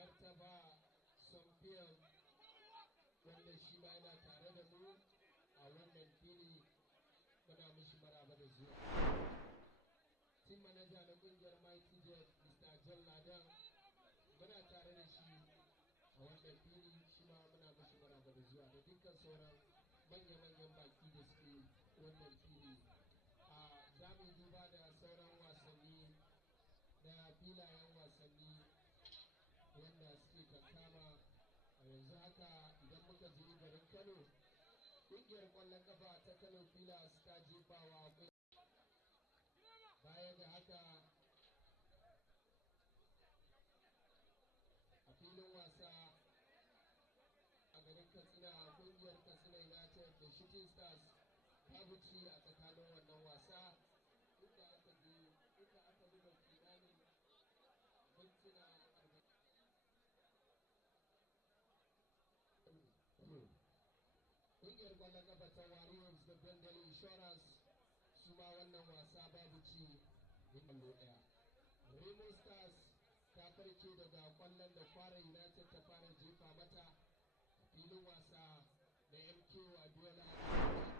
martaba Samfiyan wanda shi ma yana tare da mu a wannan fili muna mishi maraba da zuwa. Team manager na kungiyar Mighty Jet Mr. John Ladan muna tare da shi a wannan fili shi ma muna mishi maraba da zuwa da dukkan sauran manya-manyan baki da suke wannan fili. Za mu duba da sauran wasanni da filayen wasanni wanda suke kankama a yanzu haka. Idan muka je garin Kano, ƙungiyar ƙwallon kafa ta Kano Pilas ta jefawa baya da haka a filin wasa a garin Katsina, ƙungiyar Katsina United da Shooting Stars babu ci a tsakanin wannan wasa inda aka buga kimanin mintuna 40. Ƙungiyar ƙwallon kafa ta Warriors da Bengal Insurance su ma wannan wasa babu ci in ballo ɗaya. Remo Stars ta farke daga ƙwallon da Kwara United ta fara jefa mata a filin wasa na MK Abiola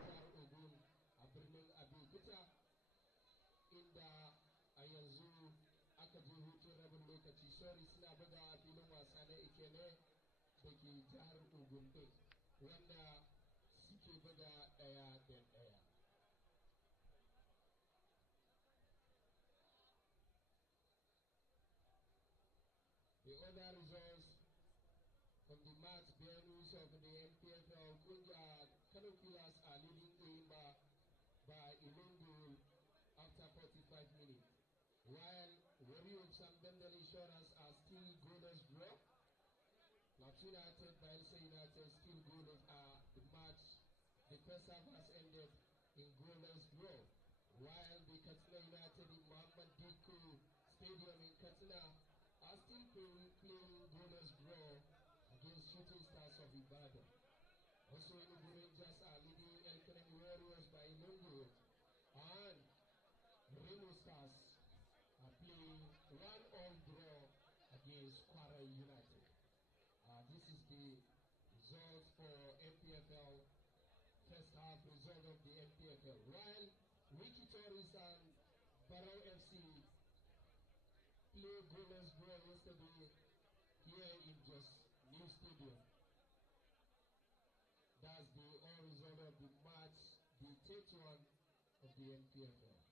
jihar Ogun a birnin Abeokuta, inda a yanzu aka je hutun rabin lokaci. Suna buga a filin wasa na Ikene da ke jihar Ogun ɗin, wanda suke buga ɗaya da ɗaya. The other results from the match bear news of the NPFL. Kano Pillars are leading Eimba by 11 goals after 45 minutes, while Warriors and Bengal Insurance are still goalless draw. PLATEAU United, BAYELSA United still goalless. The match, the first half has ended in goalless draw, while the Katsina United in Muhammad Diko Stadium in Katsina are still playing goalless draw against Shooting Stars of Ibadan. Also, Enugu Rangers are leading El Kanemi Warriors by 11 goals, and Remo Stars are playing 1-1 draw against Kwara United. This is the result for NPFL, first half result of the NPFL. While Wiki Tories and Barrow FC played goalless draw yesterday here in just New Stadium. That's the the PLATEAU of the NPFL.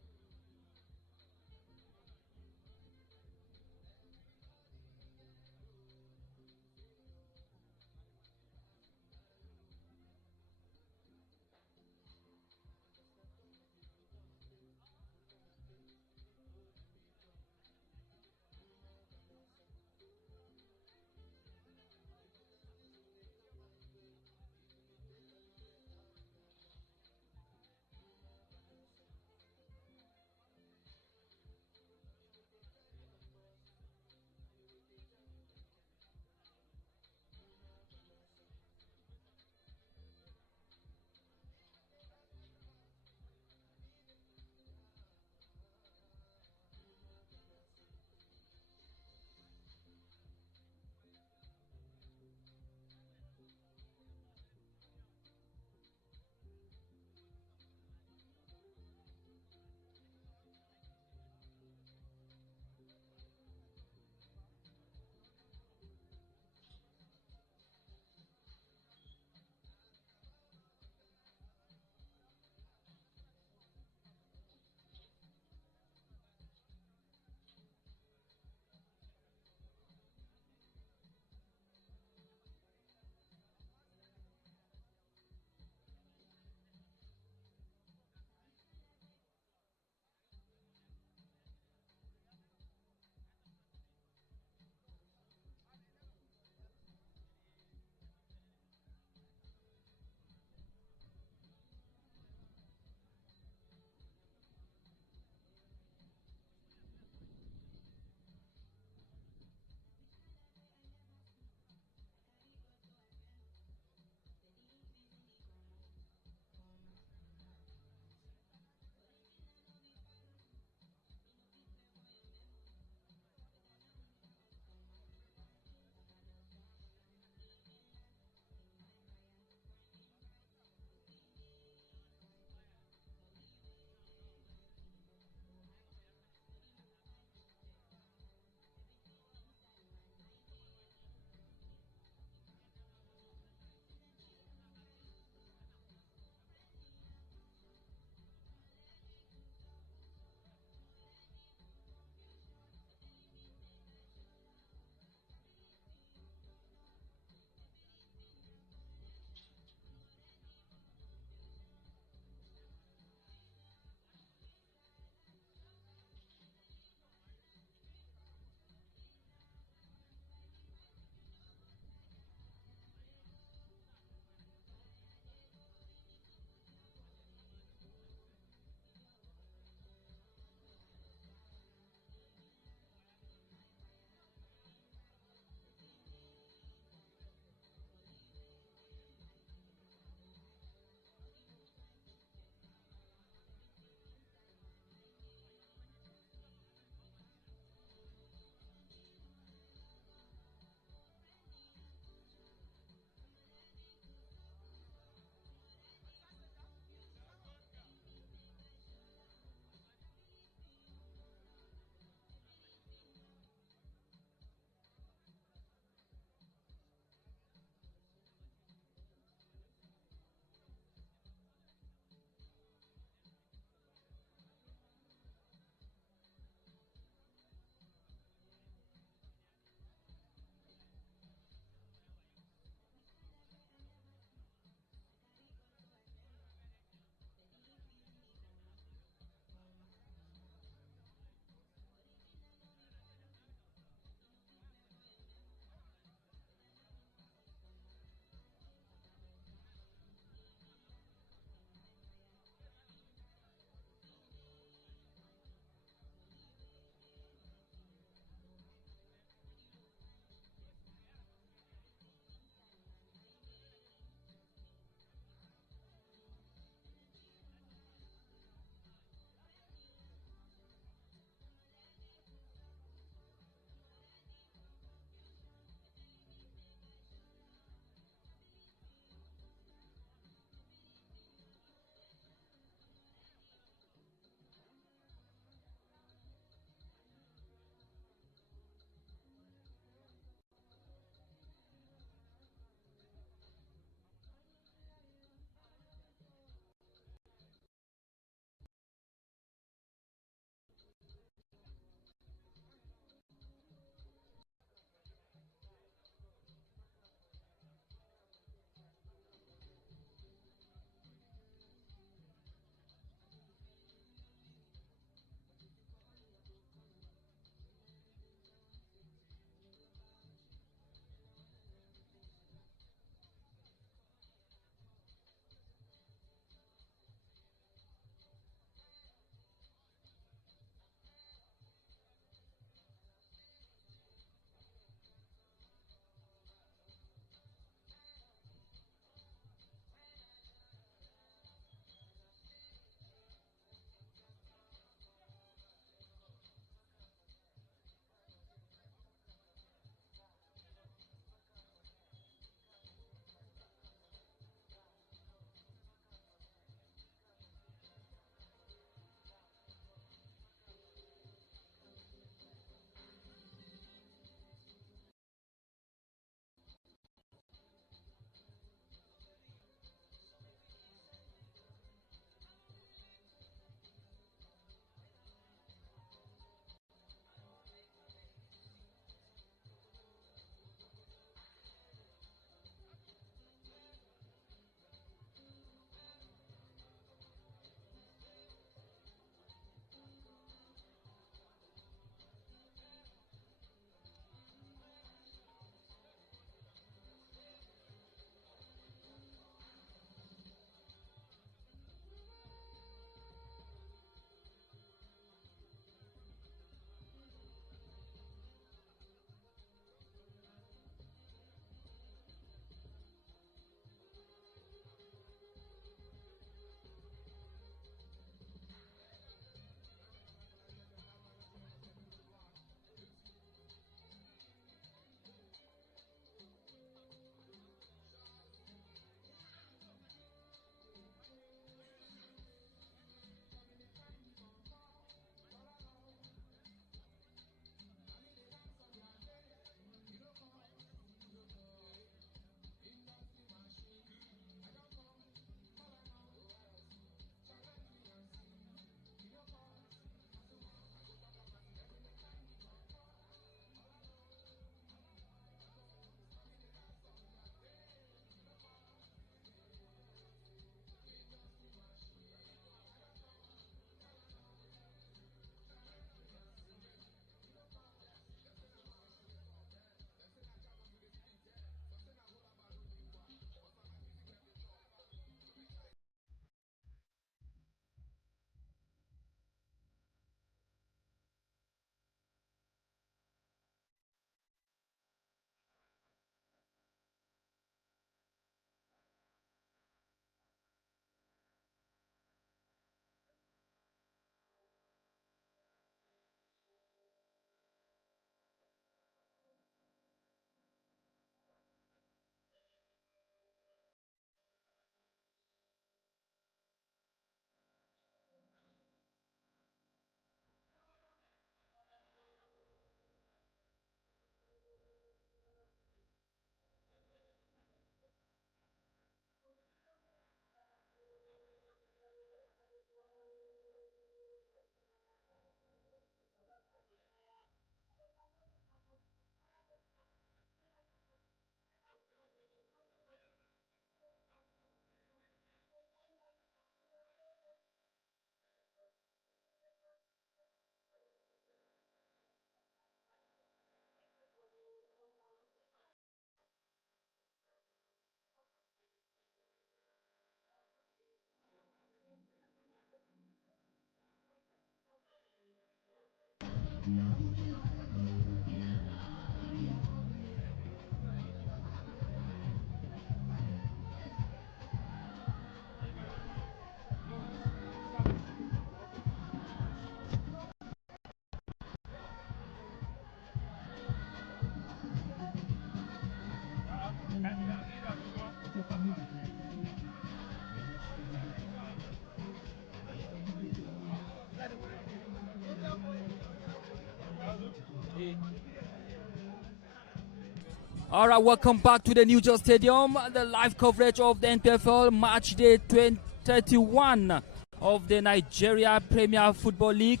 All right, welcome back to the New Jersey Stadium, the live coverage of the NPFL match day 31 of the Nigeria Premier Football League,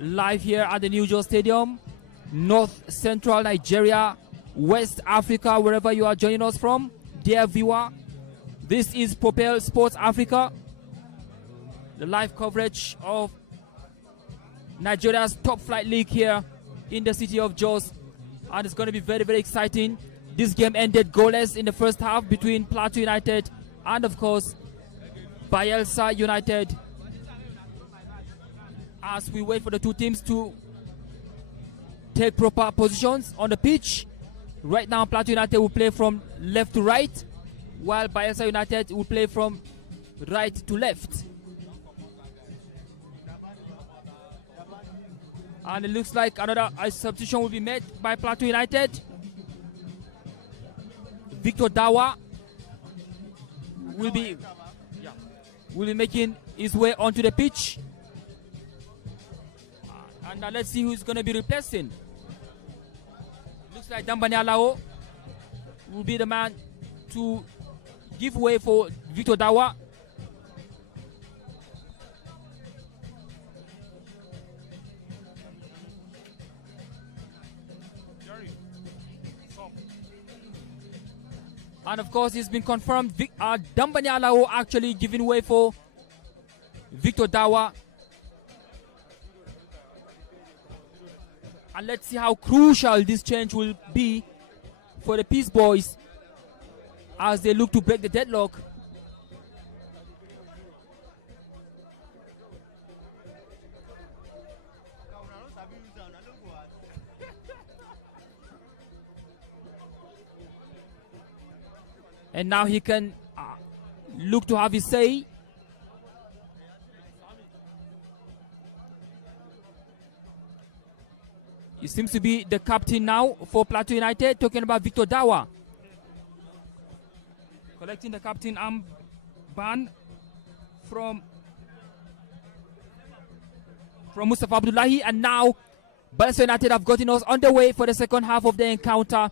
live here at the New Jersey Stadium, North Central Nigeria, West Africa, wherever you are joining us from, dear viewer. This is Propel Sports Africa, the live coverage of Nigeria's top flight league here in the city of Jos, and it's going to be very, very exciting. This game ended goalless in the first half between PLATEAU United and, of course, BAYELSA United. As we wait for the two teams to take proper positions on the pitch, right now PLATEAU United will play from left to right, while BAYELSA United will play from right to left. And it looks like another substitution will be made by PLATEAU United. Victor Dawa will be making his way onto the pitch. And let's see who's going to be replacing. Looks like Dambani Alao will be the man to give way for Victor Dawa. And of course, it's been confirmed Dambani Alao actually giving way for Victor Dawa. And let's see how crucial this change will be for the Peace Boys as they look to break the deadlock. And now he can look to have his say. He seems to be the captain now for PLATEAU United, talking about Victor Dawa. Collecting the captain armband from Mustafa Abdullahi. And now BAYELSA United have gotten us underway for the second half of the encounter.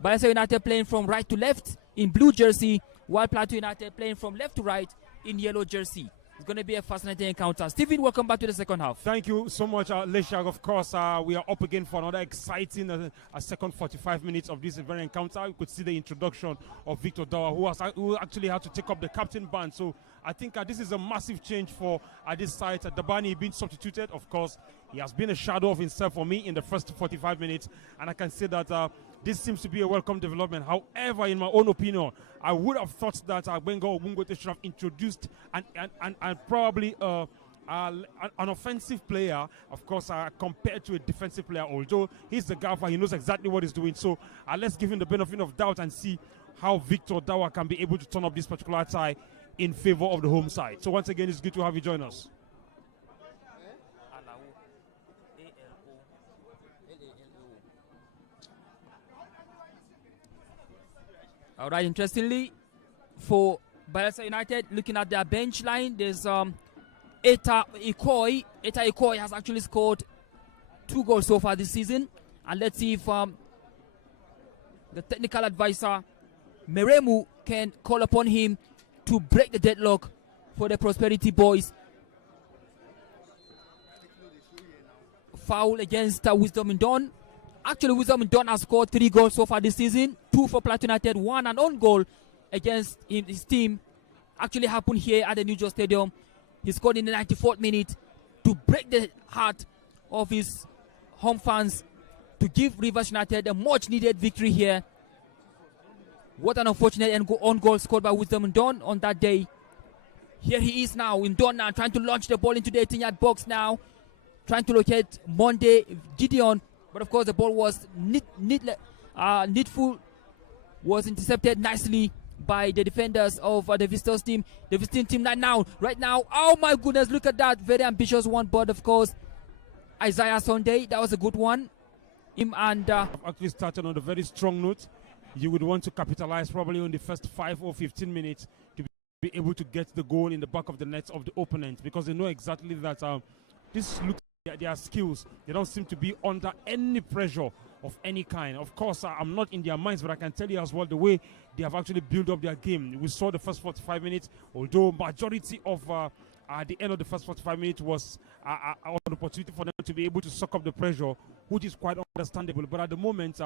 BAYELSA United playing from right to left in blue jersey, while PLATEAU United playing from left to right in yellow jersey. It's going to be a fascinating encounter. Stephen, welcome back to the second half. Thank you so much, Leshag. Of course, we are up again for another exciting second 45 minutes of this very encounter. You could see the introduction of Victor Dawa, who actually had to take up the captain band. So I think this is a massive change for this side. Dabani being substituted. Of course, he has been a shadow of himself for me in the first 45 minutes. And I can say that this seems to be a welcome development. However, in my own opinion, I would have thought that Bengo Ogungote should have introduced and probably an offensive player, of course, compared to a defensive player. Although he's the gaffer, he knows exactly what he's doing. So let's give him the benefit of doubt and see how Victor Dawa can be able to turn up this particular tie in favor of the home side. So once again, it's good to have you join us. All right, interestingly, for BAYELSA United, looking at their bench line, there's Eta Ikoyi. Eta Ikoyi has actually scored 2 goals so far this season. And let's see if the technical advisor, Meremu, can call upon him to break the deadlock for the Prosperity Boys. Foul against Wisdom in Dawn. Actually, Wisdom in Dawn has scored 3 goals so far this season. 2 for PLATEAU United, 1 an own goal against his team. Actually happened here at the New Jersey Stadium. He scored in the 94th minute to break the heart of his home fans, to give Rivers United a much needed victory here. What an unfortunate own goal scored by Wisdom in Dawn on that day. Here he is now in Dawn now, trying to launch the ball into the 18-yard box now, trying to locate Monday Gideon. But of course, the ball was needful, was intercepted nicely by the defenders of the visitors team. The visiting team right now. Oh my goodness, look at that. Very ambitious one. But of course, Isaiah Sunday, that was a good one. Him and actually started on a very strong note. You would want to capitalize probably on the first 5 or 15 minutes to be able to get the goal in the back of the net of the opponent, because they know exactly that this looks their skills. They don't seem to be under any pressure of any kind. Of course, I'm not in their minds, but I can tell you as well the way they have actually built up their game. We saw the first 45 minutes, although majority of at the end of the first 45 minutes was an opportunity for them to be able to suck up the pressure, which is quite understandable. But at the moment,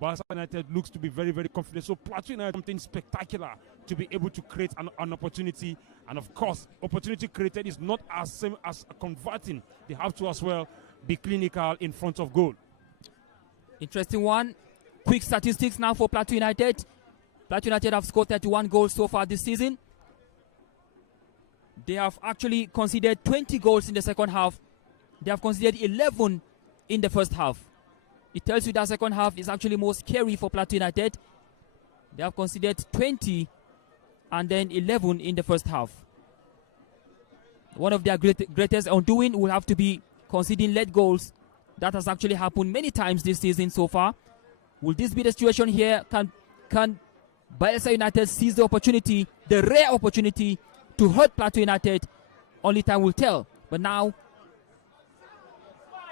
BAYELSA United looks to be very, very confident. So PLATEAU United something spectacular to be able to create an opportunity. And of course, opportunity created is not as same as converting. They have to as well be clinical in front of goal. Interesting one. Quick statistics now for PLATEAU United. PLATEAU United have scored 31 goals so far this season. They have actually conceded 20 goals in the second half. They have conceded 11 in the first half. It tells you that second half is actually more scary for PLATEAU United. They have conceded 20 and then 11 in the first half. One of their greatest undoing will have to be conceding late goals. That has actually happened many times this season so far. Will this be the situation here? Can BAYELSA United seize the opportunity, the rare opportunity to hurt PLATEAU United? Only time will tell. But now,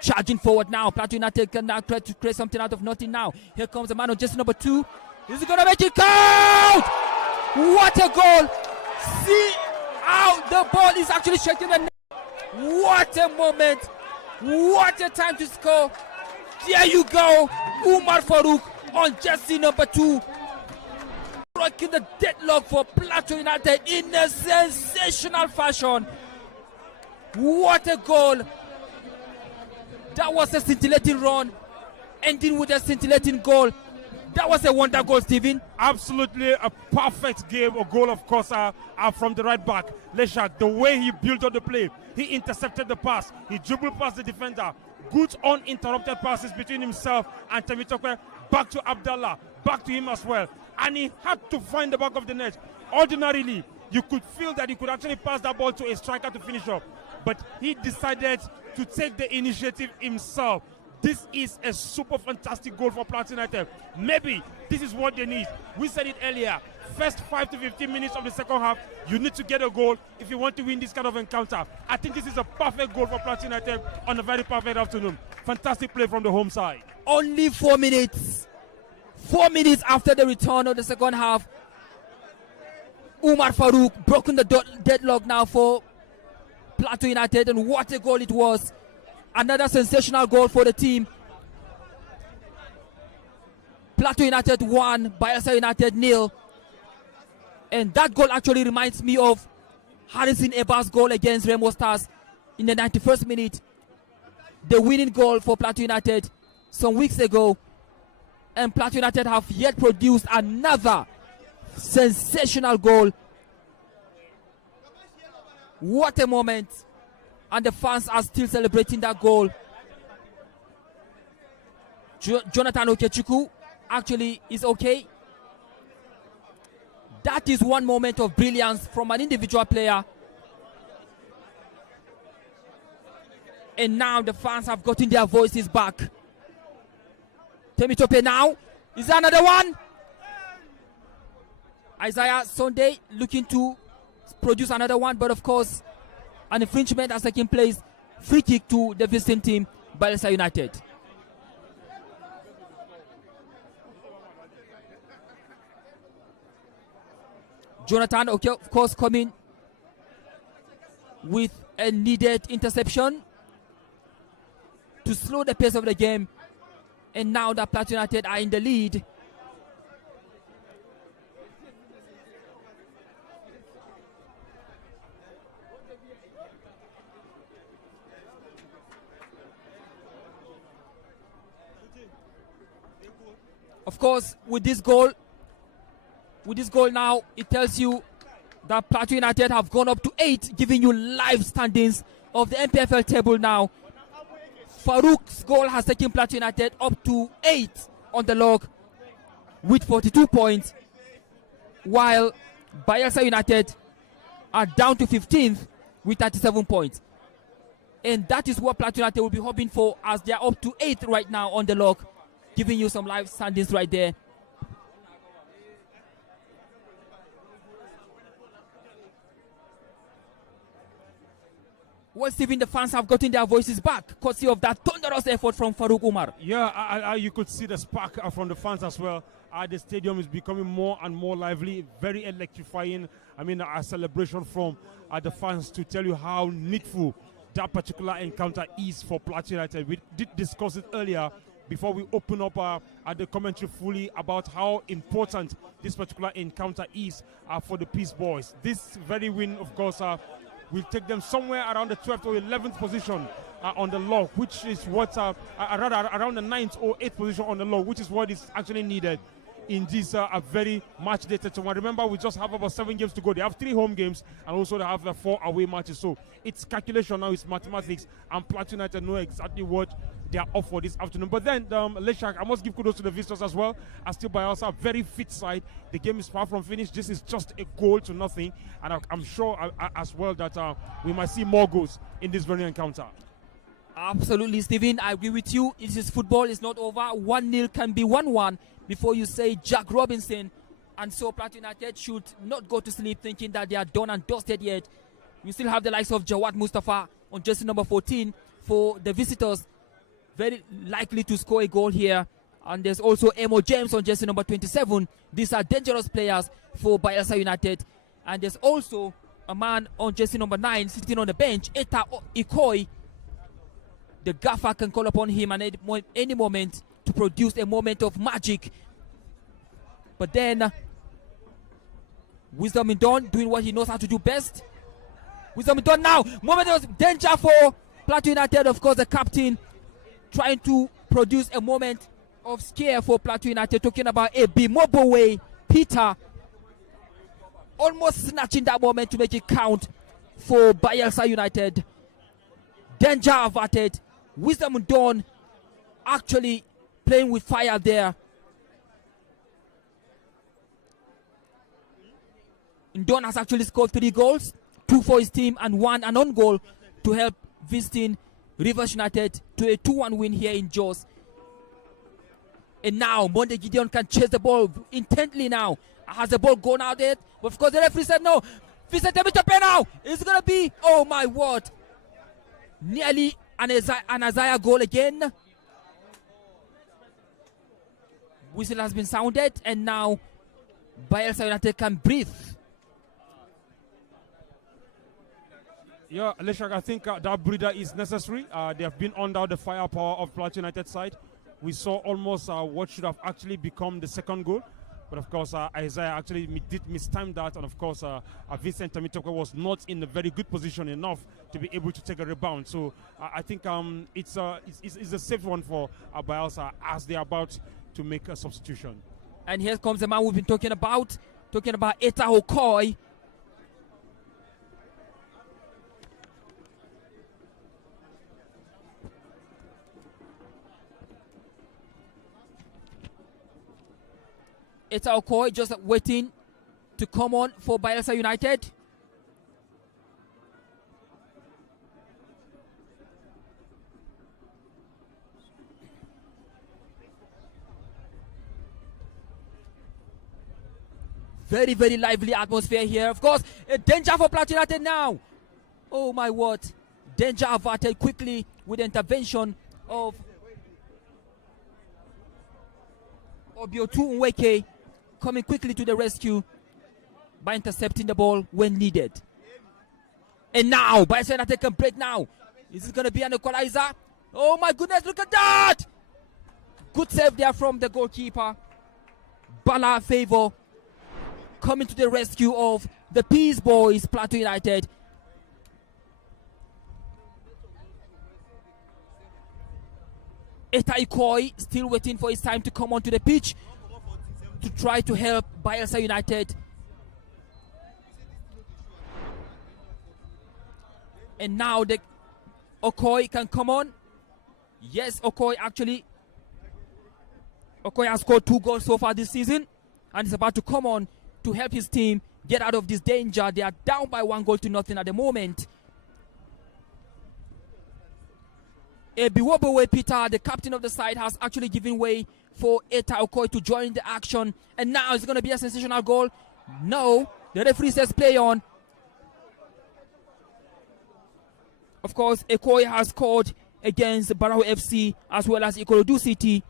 charging forward now. PLATEAU United can now try to create something out of nothing now. Here comes the man on just number 2. Is he going to make it count? What a goal! See how the ball is actually shaking the net. What a moment! What a time to score! There you go! Umar Farouk on jersey number 2. Breaking the deadlock for PLATEAU United in a sensational fashion. What a goal! That was a scintillating run, ending with a scintillating goal. That was a wonder goal, Stephen. Absolutely a perfect game, a goal, of course, from the right back. Leshak, the way he built up the play, he intercepted the pass, he dribbled past the defender. Good uninterrupted passes between himself and Temitope, back to Abdallah, back to him as well. And he had to find the back of the net. Ordinarily, you could feel that he could actually pass that ball to a striker to finish up. But he decided to take the initiative himself. This is a super fantastic goal for PLATEAU United. Maybe this is what they need. We said it earlier. First 5 to 15 minutes of the second half, you need to get a goal if you want to win this kind of encounter. I think this is a perfect goal for PLATEAU United on a very perfect afternoon. Fantastic play from the home side. Only 4 minutes. 4 minutes after the return of the second half, Umar Farouk broken the deadlock now for PLATEAU United, and what a goal it was. Another sensational goal for the team. PLATEAU United 1, BAYELSA United 0. And that goal actually reminds me of Harrison Eba's goal against Remo Stars in the 91st minute. The winning goal for PLATEAU United some weeks ago. And PLATEAU United have yet produced another sensational goal. What a moment. And the fans are still celebrating that goal. Jonathan Okechukwu actually is okay. That is one moment of brilliance from an individual player. And now the fans have gotten their voices back. Temitope now. Is there another one? Isaiah Sunday looking to produce another one, but of course, an infringement has taken place. Free kick to the visiting team, BAYELSA United. Jonathan, okay, of course, coming with a needed interception to slow the pace of the game. And now that PLATEAU United are in the lead. Of course, with this goal now, it tells you that PLATEAU United have gone up to 8, giving you live standings of the NPFL table now. Farouk's goal has taken PLATEAU United up to 8 on the log with 42 points, while BAYELSA United are down to 15th with 37 points. And that is what PLATEAU United will be hoping for, as they are up to 8 right now on the log, giving you some live standings right there. Well, Stephen, the fans have gotten their voices back, courtesy of that thunderous effort from Farouk Umar. Yeah, you could see the spark from the fans as well. The stadium is becoming more and more lively, very electrifying. I mean, a celebration from the fans to tell you how needful that particular encounter is for PLATEAU United. We did discuss it earlier before we open up at the commentary fully about how important this particular encounter is for the Peace Boys. This very win, of course, will take them somewhere around the 12th or 11th position on the log, which is what, rather around the 9th or 8th position on the log, which is what is actually needed in this a very match day 31. Remember, we just have about 7 games to go. They have 3 home games and also they have 4 away matches. So it's calculation now, it's mathematics, and PLATEAU United know exactly what they are up for this afternoon. But then, Leshak, I must give kudos to the visitors as well. As still BAYELSA, very fit side. The game is far from finished. This is just a goal to nothing. And I'm sure as well that we might see more goals in this very encounter. Absolutely, Stephen. I agree with you. This is football. It's not over. 1-0 can be 1-1 before you say Jack Robinson. And so PLATEAU United should not go to sleep thinking that they are done and dusted yet. You still have the likes of Jawad Mustafa on jersey number 14 for the visitors. Very likely to score a goal here. And there's also Emo James on jersey number 27. These are dangerous players for BAYELSA United. And there's also a man on jersey number 9 sitting on the bench, Eta Ikoi. The gaffer can call upon him at any moment to produce a moment of magic. But then, Wisdom Indon doing what he knows how to do best. Wisdom Indon now. Moment of danger for PLATEAU United. Of course, the captain trying to produce a moment of scare for PLATEAU United. Talking about a Bimobowe Peter. Almost snatching that moment to make it count for BAYELSA United. Danger averted. Wisdom Dawn actually playing with fire there. Dawn has actually scored 3 goals, 2 for his team and 1 an own goal to help visiting Rivers United to a 2-1 win here in Jos. And now Monday Gideon can chase the ball intently now. Has the ball gone out yet? But of course the referee said no. Vicente Mitape now. It's going to be, oh my word. Nearly an Isaiah goal again. Whistle has been sounded and now BAYELSA United can breathe. Yeah, Leshak, I think that breather is necessary. They have been under the firepower of PLATEAU United side. We saw almost what should have actually become the second goal. But of course, Isaiah actually did mistime that. And of course, Vincent Temitope was not in a very good position enough to be able to take a rebound. So I think it's a safe one for BAYELSA as they are about to make a substitution. And here comes the man we've been talking about Eta Okoi. Eta Okoi just waiting to come on for BAYELSA United. Very, very lively atmosphere here. Of course, a danger for PLATEAU United now. Oh my word. Danger averted quickly with the intervention of Obiotu Nweke, coming quickly to the rescue by intercepting the ball when needed. And now, BAYELSA United can break now. Is this going to be an equalizer? Oh my goodness, look at that! Good save there from the goalkeeper. Bala Favor coming to the rescue of the Peace Boys, PLATEAU United. Eta Ikoi still waiting for his time to come onto the pitch to try to help BAYELSA United. And now the Okoi can come on. Yes, Okoi has scored 2 goals so far this season and is about to come on to help his team get out of this danger. They are down by 1 goal to nothing at the moment. Ebiwobowe Peter, the captain of the side, has actually given way for Eta Okoi to join the action. And now it's going to be a sensational goal. No, the referee says play on. Of course, Ekoi has scored against Barao FC as well as Ikorodu City.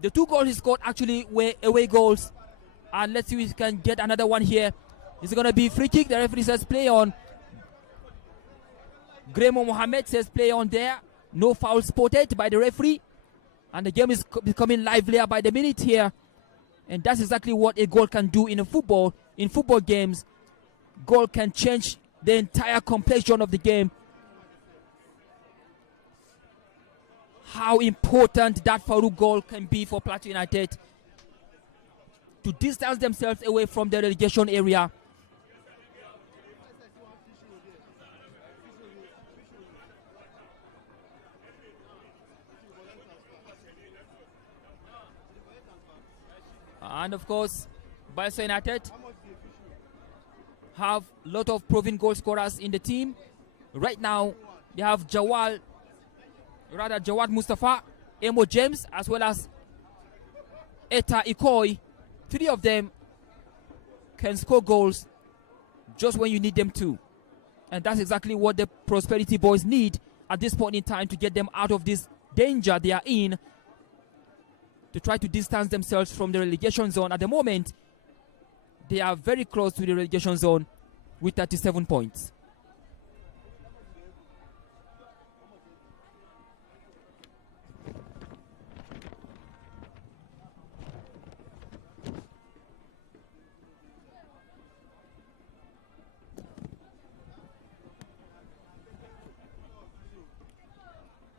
The 2 goals he scored actually were away goals. And let's see if we can get another one here. Is it going to be free kick? The referee says play on. Gremo Mohammed says play on there. No foul spotted by the referee. And the game is becoming livelier by the minute here. And that's exactly what a goal can do in a football. In football games, goal can change the entire complexion of the game. How important that Farouk goal can be for Plateau United to distance themselves away from the relegation area. And of course, BAYELSA United have a lot of proven goal scorers in the team. Right now, they have Jawad Mustafa, Emo James, as well as Eta Ikoi. 3 of them can score goals just when you need them to. And that's exactly what the Prosperity Boys need at this point in time to get them out of this danger they are in, to try to distance themselves from the relegation zone. At the moment, they are very close to the relegation zone with 37 points.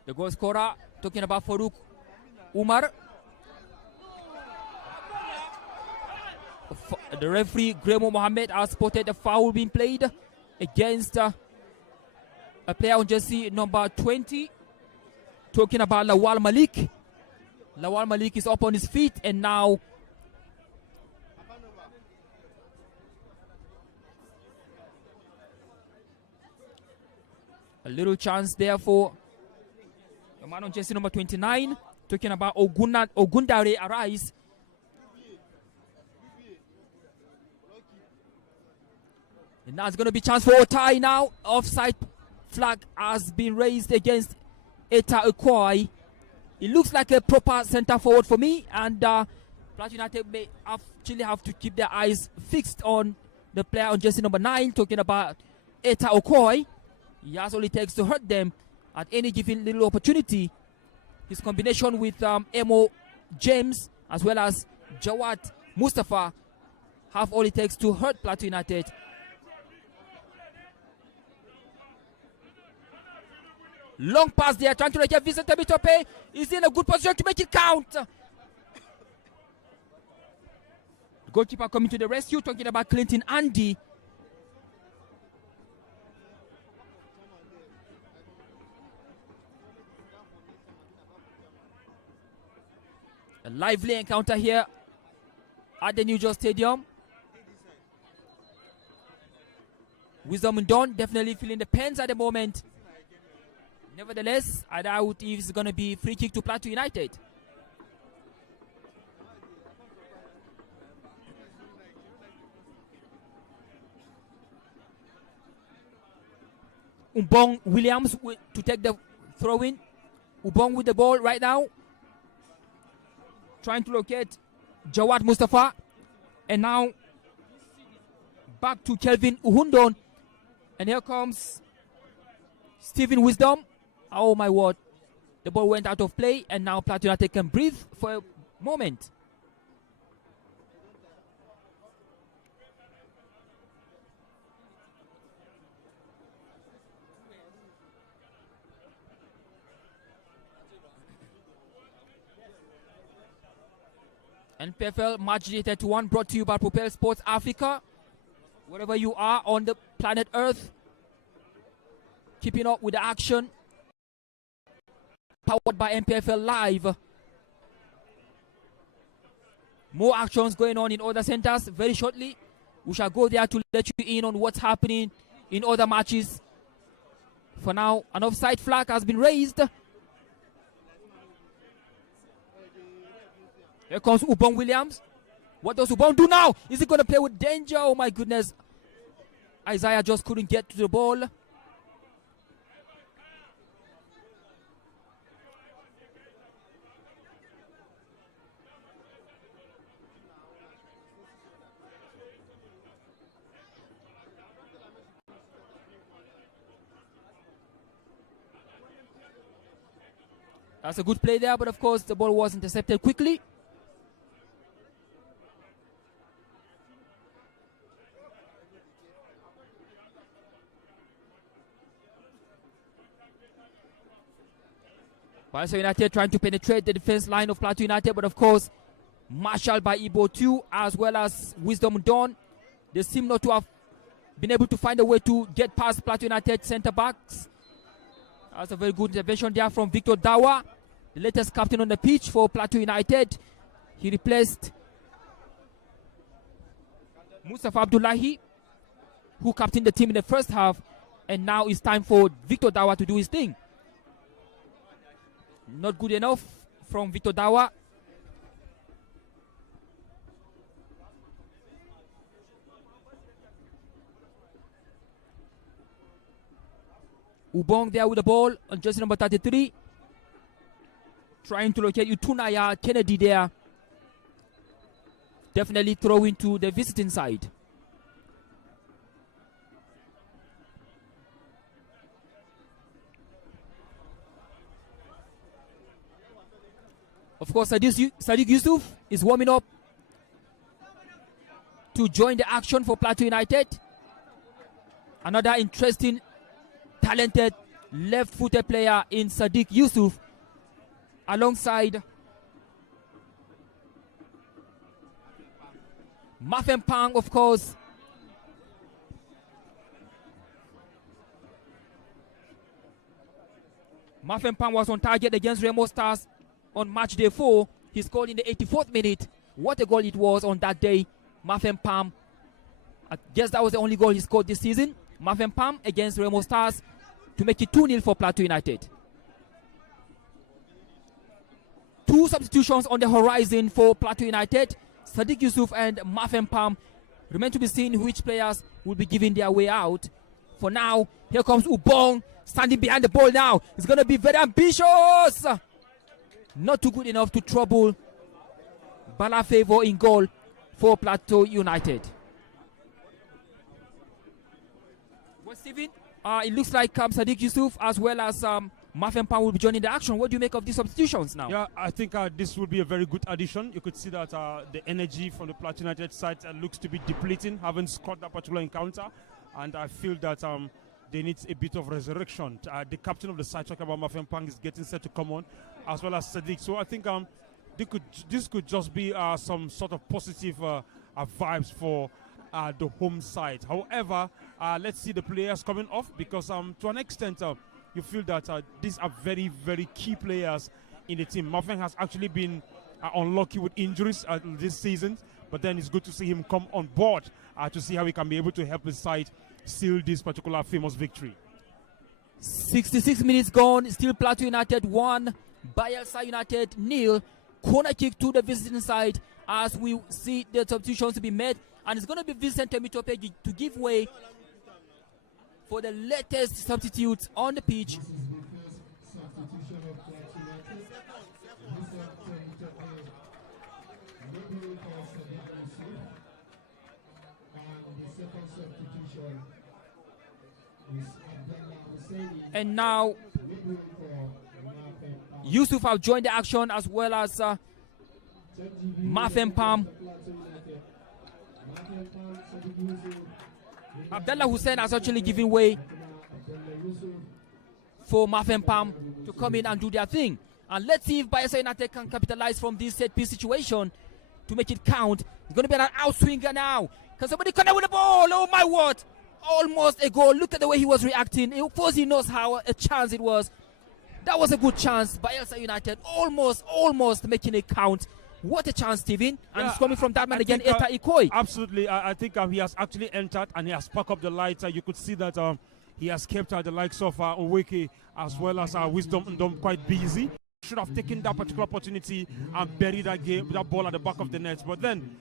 The goal scorer, talking about Farouk Umar. The referee, Gremo Mohammed, has spotted a foul being played against a player on jersey number 20. Talking about Lawal Malik. Lawal Malik is up on his feet, and now a little chance there for the man on jersey number 29. Talking about Ogundare Arise. And now it's going to be chance for Otai now. Offside flag has been raised against Eta Ikoi. It looks like a proper centre forward for me. And Plateau United may actually have to keep their eyes fixed on the player on jersey number 9. Talking about Eta Ikoi. He has all it takes to hurt them at any given little opportunity. His combination with Emo James as well as Jawad Mustafa have all it takes to hurt Plateau United. Long pass there, trying to get Vincent Temitope. Is in a good position to make it count. The goalkeeper coming to the rescue, talking about Clinton Andy. A lively encounter here at the New York Stadium. Wisdom and Dawn definitely feeling the pains at the moment. Nevertheless, I doubt if it's going to be free kick to Plateau United. Ubong Williams to take the throw-in. Ubong with the ball right now. Trying to locate Jawad Mustafa. And now back to Kelvin Uhundon. And here comes Stephen Wisdom. Oh my word. The ball went out of play, and now Plateau United can breathe for a moment. NPFL Match Day 31 brought to you by Propel Sports Africa. Wherever you are on the planet Earth, keeping up with the action. Powered by NPFL Live. More actions going on in other centers very shortly. We shall go there to let you in on what's happening in other matches. For now, an offside flag has been raised. Here comes Ubong Williams. What does Ubong do now? Is he going to play with danger? Oh my goodness. Isaiah just couldn't get to the ball. That's a good play there, but of course the ball was intercepted quickly. Bayelsa United trying to penetrate the defense line of Plateau United, but of course, Marshall by Ibo 2 as well as Wisdom Dawn, they seem not to have been able to find a way to get past Plateau United centre backs. That's a very good intervention there from Victor Dawa, the latest captain on the pitch for Plateau United. He replaced Mustafa Abdullahi, who captained the team in the first half, and now it's time for Victor Dawa to do his thing. Not good enough from Victor Dawa. Ubong there with the ball on jersey number 33. Trying to locate Utunaya Kennedy there. Definitely throwing to the visiting side. Of course, Sadiq Yusuf is warming up to join the action for Plateau United. Another interesting, talented, left-footed player in Sadiq Yusuf, alongside Mafem Pang, of course. Mafem Pang was on target against Remo Stars on match day 4. He scored in the 84th minute. What a goal it was on that day. Mafem Pam, I guess that was the only goal he scored this season. Mafem Pam against Remo Stars to make it 2-0 for Plateau United. 2 substitutions on the horizon for Plateau United. Sadiq Yusuf and Mafem Pam. Remain to be seen which players will be giving their way out. For now, here comes Ubong standing behind the ball now. It's going to be very ambitious. Not too good enough to trouble Bala Favor in goal for Plateau United. Well, Stephen, it looks like Sadiq Yusuf as well as Mafem Pam will be joining the action. What do you make of these substitutions now? Yeah, I think this will be a very good addition. You could see that the energy from the Plateau United side looks to be depleting, having scored that particular encounter. And I feel that they need a bit of resurrection. The captain of the side, talking about Mafem Pang, is getting set to come on, as well as Sadiq. So I think this could just be some sort of positive vibes for the home side. However, let's see the players coming off, because to an extent, you feel that these are very, very key players in the team. Mafem has actually been unlucky with injuries this season, but then it's good to see him come on board to see how he can be able to help his side seal this particular famous victory. 66 minutes gone, still Plateau United 1, Bayelsa United 0. Corner kick to the visiting side as we see the substitutions to be made, and it's going to be Vincent Temitope to give way for the latest substitutes on the pitch. And now Yusuf have joined the action, as well as Mafem Pam. Abdullah Hussein has actually given way for Mafem Pam to come in and do their thing. And let's see if Bayelsa United can capitalize from this set-piece situation to make it count. It's going to be an outswinger now. Can somebody connect with the ball? Oh my word! Almost a goal. Look at the way he was reacting. Of course, he knows how a chance it was. That was a good chance. Bayelsa United almost making it count. What a chance, Steven. And it's coming from that man again, Eta Ikoi. Absolutely. I think he has actually entered and he has sparked up the lights. You could see that he has kept the likes of Oweke as well as Wisdom Ndom quite busy. Should have taken that particular opportunity and buried that ball at the back of the net. But then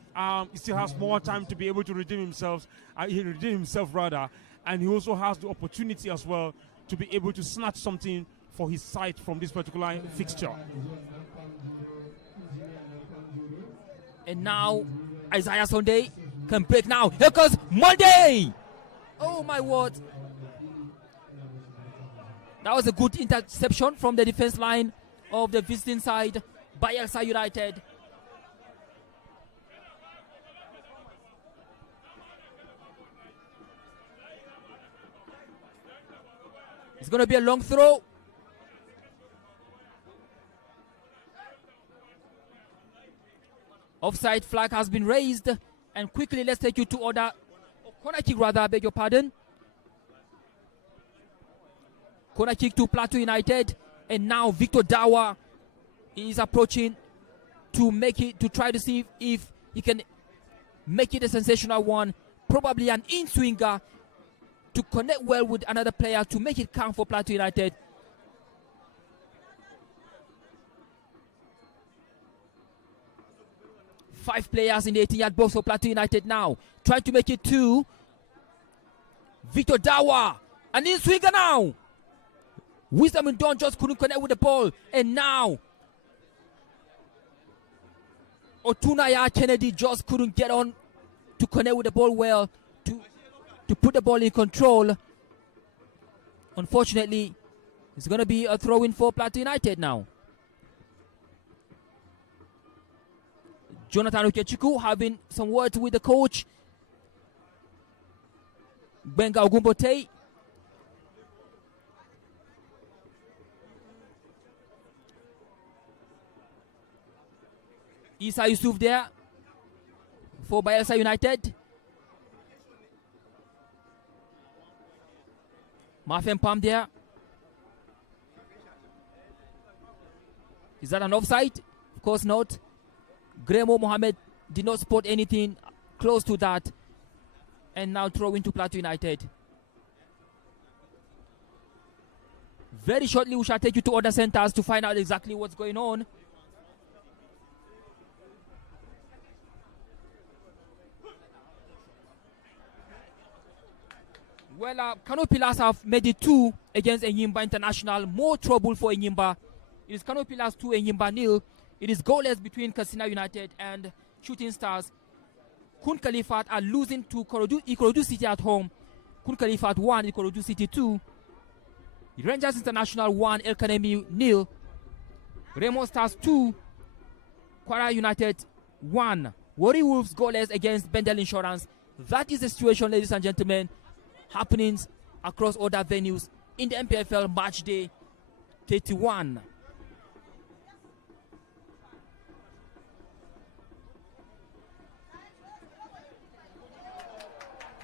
he still has more time to be able to redeem himself. He redeemed himself rather, and he also has the opportunity as well to be able to snatch something for his side from this particular fixture. And now Isaiah Sunday can break now. Here comes Monday. Oh my word. That was a good interception from the defense line of the visiting side, Bayelsa United. It's going to be a long throw. Offside flag has been raised. And quickly, let's take you to order. Corner kick, rather, I beg your pardon. Corner kick to Plateau United. And now Victor Dawa is approaching to make it, to try to see if he can make it a sensational one. Probably an in-swinger to connect well with another player to make it count for Plateau United. Five players in the 18-yard box for Plateau United now. Trying to make it two. Victor Dawa. An in-swinger now. Wisdom and Don just couldn't connect with the ball. And now Otunaya Kennedy just couldn't get on to connect with the ball well. To put the ball in control. Unfortunately, it's going to be a throw-in for Plateau United now. Jonathan Ukechiku having some words with the coach. Benga Ogumbote. Isa Yusuf there for Bayelsa United. Mafen Pam there. Is that an offside? Of course not. Gremo Mohammed did not spot anything close to that. And now throw into Plateau United. Very shortly we shall take you to other centers to find out exactly what's going on. Well, Kano Pillars have made it 2 against Enyimba International. More trouble for Enyimba. It is Kano Pillars 2, Enyimba 0. It is goalless between Katsina United and Shooting Stars. Kun Khalifat are losing to Ikorodu City at home. Kun Khalifat 1, Ikorodu City 2. Rangers International 1, El Kanemi 0. Remo Stars 2, Kwara United 1. Warri Wolves goalless against Bendel Insurance. That is the situation, ladies and gentlemen. Happenings across other venues in the NPFL match day 31.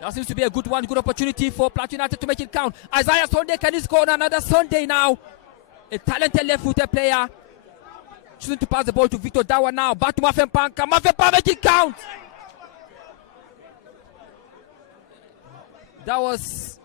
That seems to be a good one, good opportunity for Plateau United to make it count. Isaiah Sunday, can he score on another Sunday now? A talented left-footed player. Choosing to pass the ball to Victor Dawa now. Back to Mafen Pam. Can Mafen Pam make it count? That was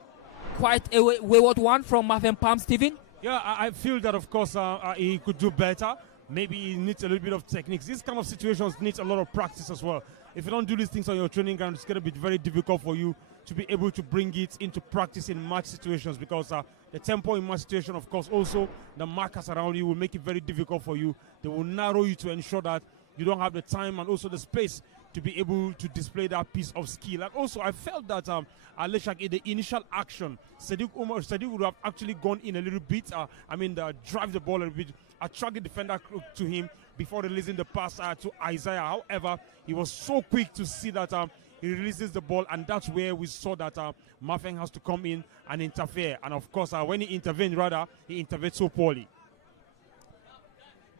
quite a wayward one from Mafen Pam, Stephen. Yeah, I feel that, of course, he could do better. Maybe he needs a little bit of techniques. These kind of situations need a lot of practice as well. If you don't do these things on your training ground, it's going to be very difficult for you to be able to bring it into practice in match situations, because the tempo in match situation, of course, also the markers around you will make it very difficult for you. They will narrow you to ensure that you don't have the time and also the space to be able to display that piece of skill. And also, I felt that Aleshak, in the initial action, Sadiq would have actually gone in a little bit. Drive the ball a little bit, attract the defender to him before releasing the pass to Isaiah. However, he was so quick to see that he releases the ball, and that's where we saw that Mafeng has to come in and interfere. And of course, when he intervened, he intervened so poorly.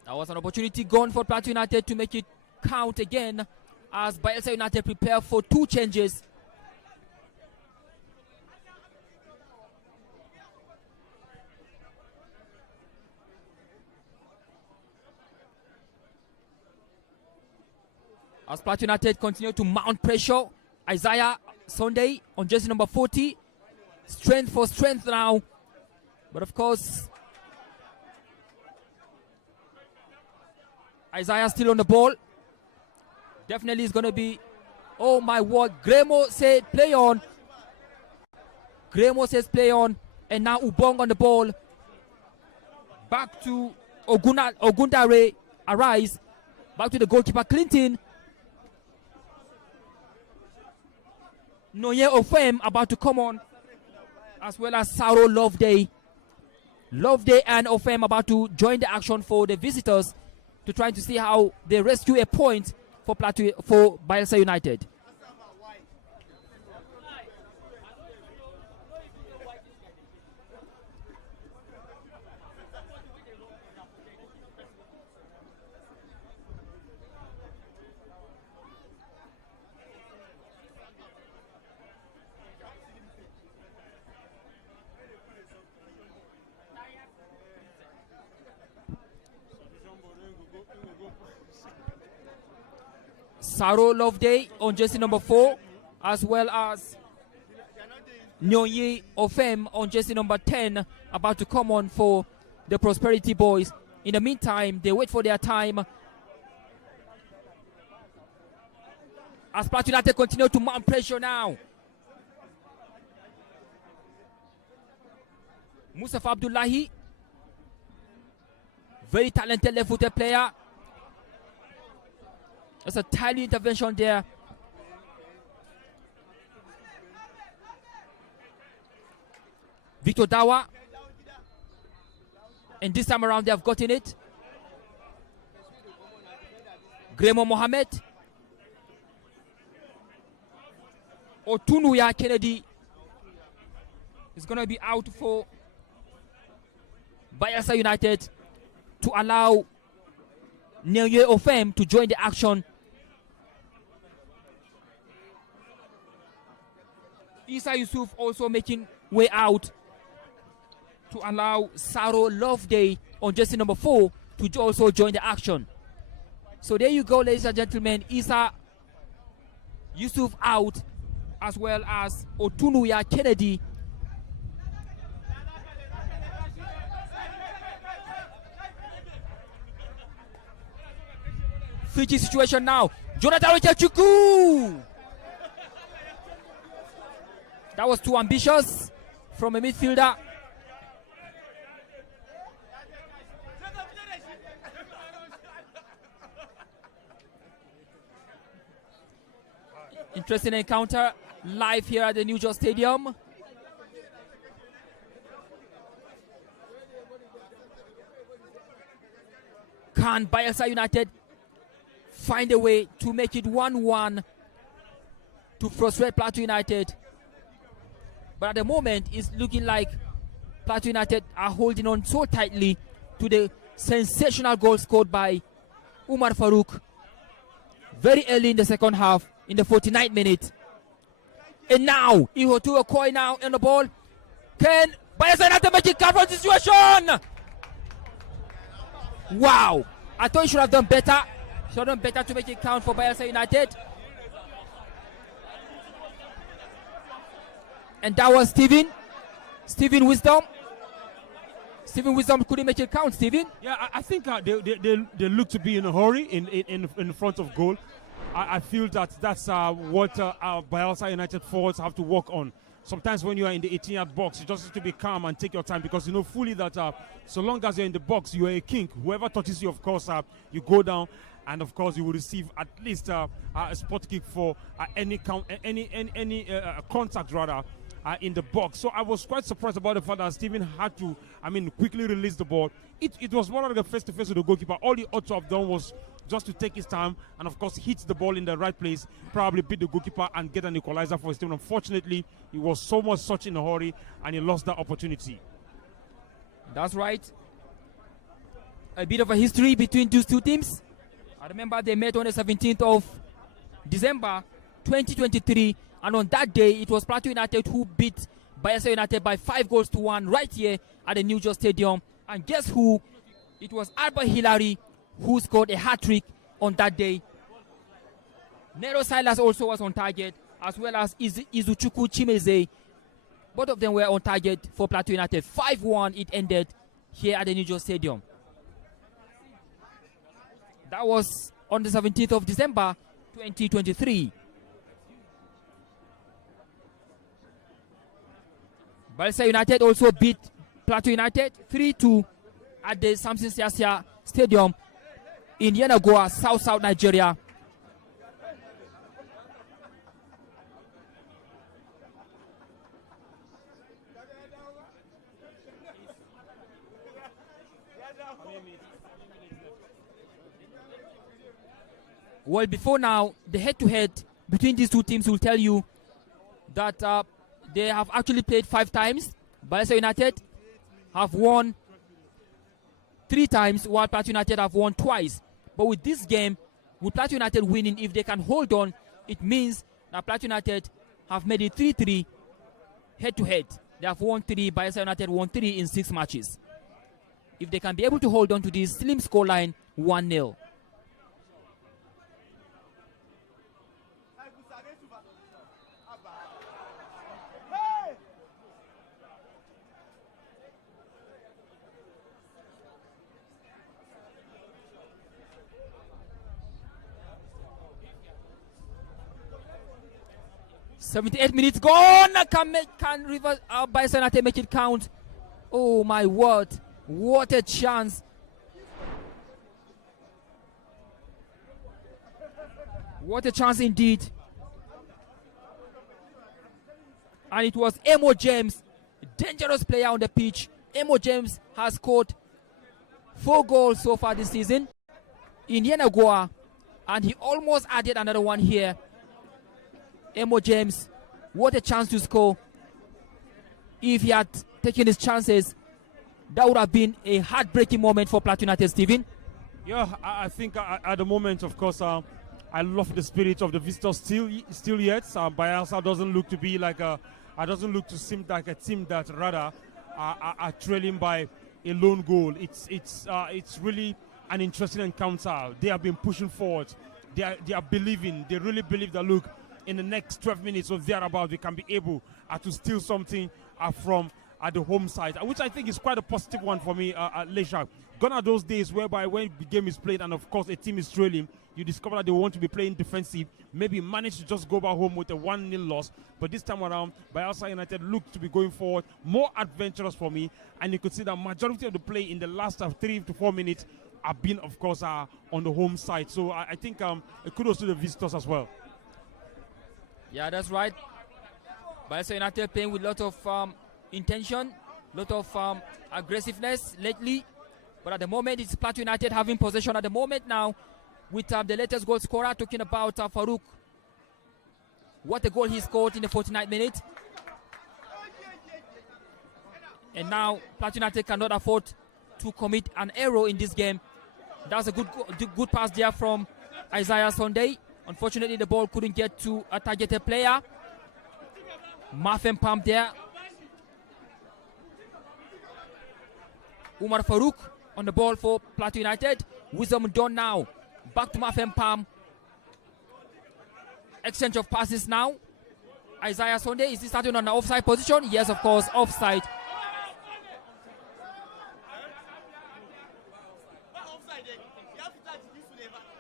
That was an opportunity gone for Plateau United to make it count again, as Bayelsa United prepare for 2 changes. As Plateau United continue to mount pressure, Isaiah Sunday on jersey number 40. Strength for strength now. But of course, Isaiah still on the ball. Definitely is going to be, oh my word, Gremo said play on. Gremo says play on. And now Ubong on the ball. Back to Ogundare, Arise. Back to the goalkeeper, Clinton. Noye Ofem about to come on, as well as Sauro Loveday. Loveday and Ofem about to join the action for the visitors to try to see how they rescue a point for BAYELSA United. Saro Loveday on jersey number 4, as well as Nyoye Ofem on jersey number 10, about to come on for the Prosperity Boys. In the meantime, they wait for their time as PLATEAU United continue to mount pressure now. Mustafa Abdullahi, very talented left-footed player. There's a tiny intervention there. Victor Dawa. And this time around they have gotten it. Gremo Mohamed. Otunuya Kennedy is going to be out for BAYELSA United to allow Nyoye Ofem to join the action. Isa Yusuf also making way out to allow Saro Loveday on jersey number 4 to also join the action. So there you go, ladies and gentlemen. Isa Yusuf out, as well as Otunuya Kennedy. Fiji situation now. Jonathan Ochechuku. That was too ambitious from a midfielder. Interesting encounter live here at the New York Stadium. Can BAYELSA United find a way to make it 1-1 to frustrate PLATEAU United? But at the moment, it's looking like PLATEAU United are holding on so tightly to the sensational goal scored by Umar Farouk very early in the second half, in the 49th minute. And now, Ihotu Okoye now on the ball. Can BAYELSA United make it count for the situation? Wow. I thought he should have done better. Should have done better to make it count for BAYELSA United. And that was Steven Wisdom. Steven Wisdom couldn't make it count, Steven. Yeah, I think they look to be in a hurry in front of goal. I feel that's what BAYELSA United forwards have to work on. Sometimes when you are in the 18-yard box, you just have to be calm and take your time, because you know fully that so long as you're in the box, you are a king. Whoever touches you, of course, you go down, and of course you will receive at least a spot kick for any contact rather. In the box. So I was quite surprised about the fact that Steven had to, quickly release the ball. It was more like a face-to-face with the goalkeeper. All he ought to have done was just to take his time and, of course, hit the ball in the right place, probably beat the goalkeeper and get an equalizer for his team. Unfortunately, he was such in a hurry and he lost that opportunity. That's right. A bit of a history between these two teams. I remember they met on the 17th of December 2023. And on that day, it was PLATEAU United who beat BAYELSA United by 5-1 right here at the New York Stadium. And guess who? It was Albert Hillary who scored a hat-trick on that day. Nero Silas also was on target, as well as Izuchukwu Chimeze. Both of them were on target for PLATEAU United. 5-1 it ended here at the New York Stadium. That was on the 17th of December 2023. BAYELSA United also beat PLATEAU United 3-2 at the Samson Siasia Stadium in Yenagoa, South Nigeria. Well, before now, the head-to-head between these two teams will tell you that they have actually played 5 times. Bayelsa United have won 3 times, while PLATEAU United have won twice. But with this game, with PLATEAU United winning, if they can hold on, it means that PLATEAU United have made it 3-3 head-to-head. They have won 3, Bayelsa United won 3 in 6 matches. If they can be able to hold on to this slim scoreline, 1-0. "78 minutes gone. Can Rivers Bayelsa United make it count?" Oh my word! What a chance! What a chance indeed! And it was Emo James, dangerous player on the pitch. Emo James has scored 4 goals so far this season in Yenagoa, and he almost added another one here. Emo James, what a chance to score. If he had taken his chances, that would have been a heartbreaking moment for PLATEAU United, Stephen. Yeah, I think at the moment, of course, I love the spirit of the visitors still yet. Bayelsa doesn't look to be like doesn't look to seem like a team that rather are trailing by a lone goal. It's really an interesting encounter. They have been pushing forward. They are believing. They really believe that, look, in the next 12 minutes or thereabout, we can be able to steal something from the home side, which I think is quite a positive one for me, Leisha. Gone are those days whereby when the game is played and, of course, a team is trailing, you discover that they want to be playing defensive, maybe manage to just go back home with a 1-0 loss. But this time around, Bayelsa United look to be going forward, more adventurous for me, and you could see that majority of the play in the last 3 to 4 minutes have been, of course, on the home side. So I think kudos to the visitors as well. Yeah, that's right. Bayelsa United playing with a lot of intention, a lot of aggressiveness lately. But at the moment, it's PLATEAU United having possession at the moment now with the latest goal scorer, talking about Farouk. What a goal he scored in the 49th minute. And now PLATEAU United cannot afford to commit an error in this game. That's a good pass there from Isaiah Sunday. Unfortunately, the ball couldn't get to a targeted player. Mafem Pam there. Umar Farouk on the ball for PLATEAU United. Wisdom done now. Back to Mafem Pam. Exchange of passes now. Isaiah Sunday, is he starting on the offside position? Yes, of course, offside.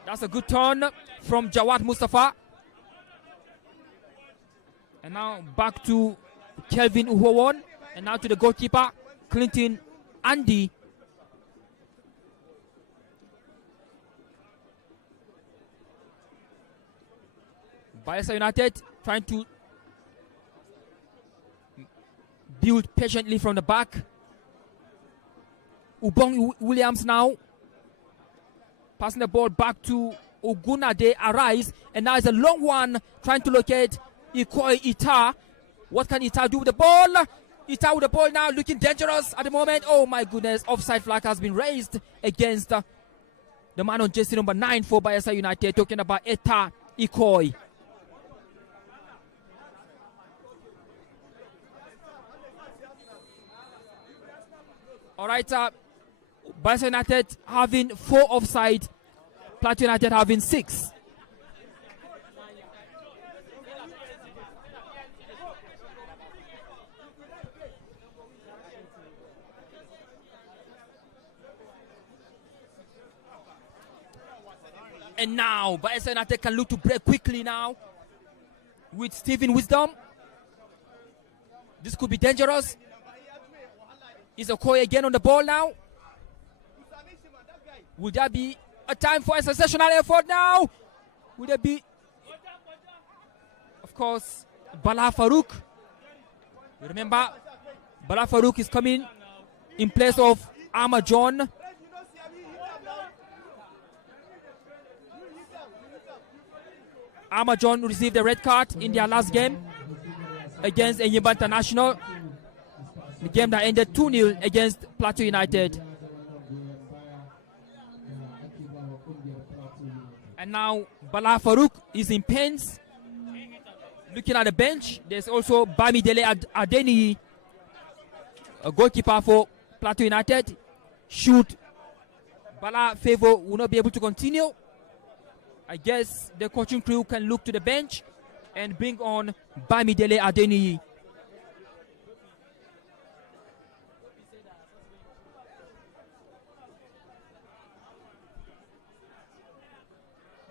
That's a good turn from Jawad Mustafa. And now back to Kelvin Uhowon. And now to the goalkeeper, Clinton Andy. Bayelsa United trying to build patiently from the back. Ubong Williams now passing the ball back to Ogunade Arise, and now it's a long one trying to locate Ikoi Ita. What can Ita do with the ball? Ita with the ball now, looking dangerous at the moment. Oh my goodness, offside flag has been raised against the man on jersey number 9 for Bayelsa United, talking about Ita Ikoi. All right, Bayelsa United having 4 offside, PLATEAU United having 6. And now Bayelsa United can look to break quickly now with Stephen Wisdom. This could be dangerous. Is Okoye again on the ball now? Will there be a time for a sensational effort now? Will there be, of course, Bala Farouk? You remember, Bala Farouk is coming in place of Arma John. Amajon received a red card in their last game against Enyimba International. The game that ended 2-0 against Plateau United. And now Bala Farouk is in pains. Looking at the bench, there's also Bamidele Adeniyi, a goalkeeper for Plateau United. Should Bala Favor will not be able to continue, I guess the coaching crew can look to the bench and bring on Bamidele Adeniyi.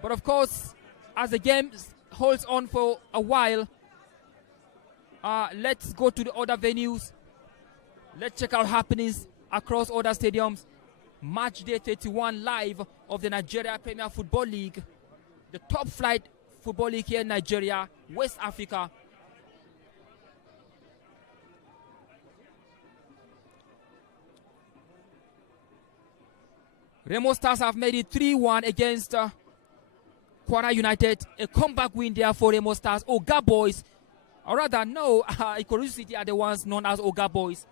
But of course, as the game holds on for a while, let's go to the other venues. Let's check out happenings across other stadiums. Match day 31 live of the Nigeria Premier Football League, the top flight football league here in Nigeria, West Africa. Remo Stars have made it 3-1 against Kwara United. A comeback win there for Remo Stars. Oga Boys, or rather no, Ikorodu City are the ones known as Oga Boys.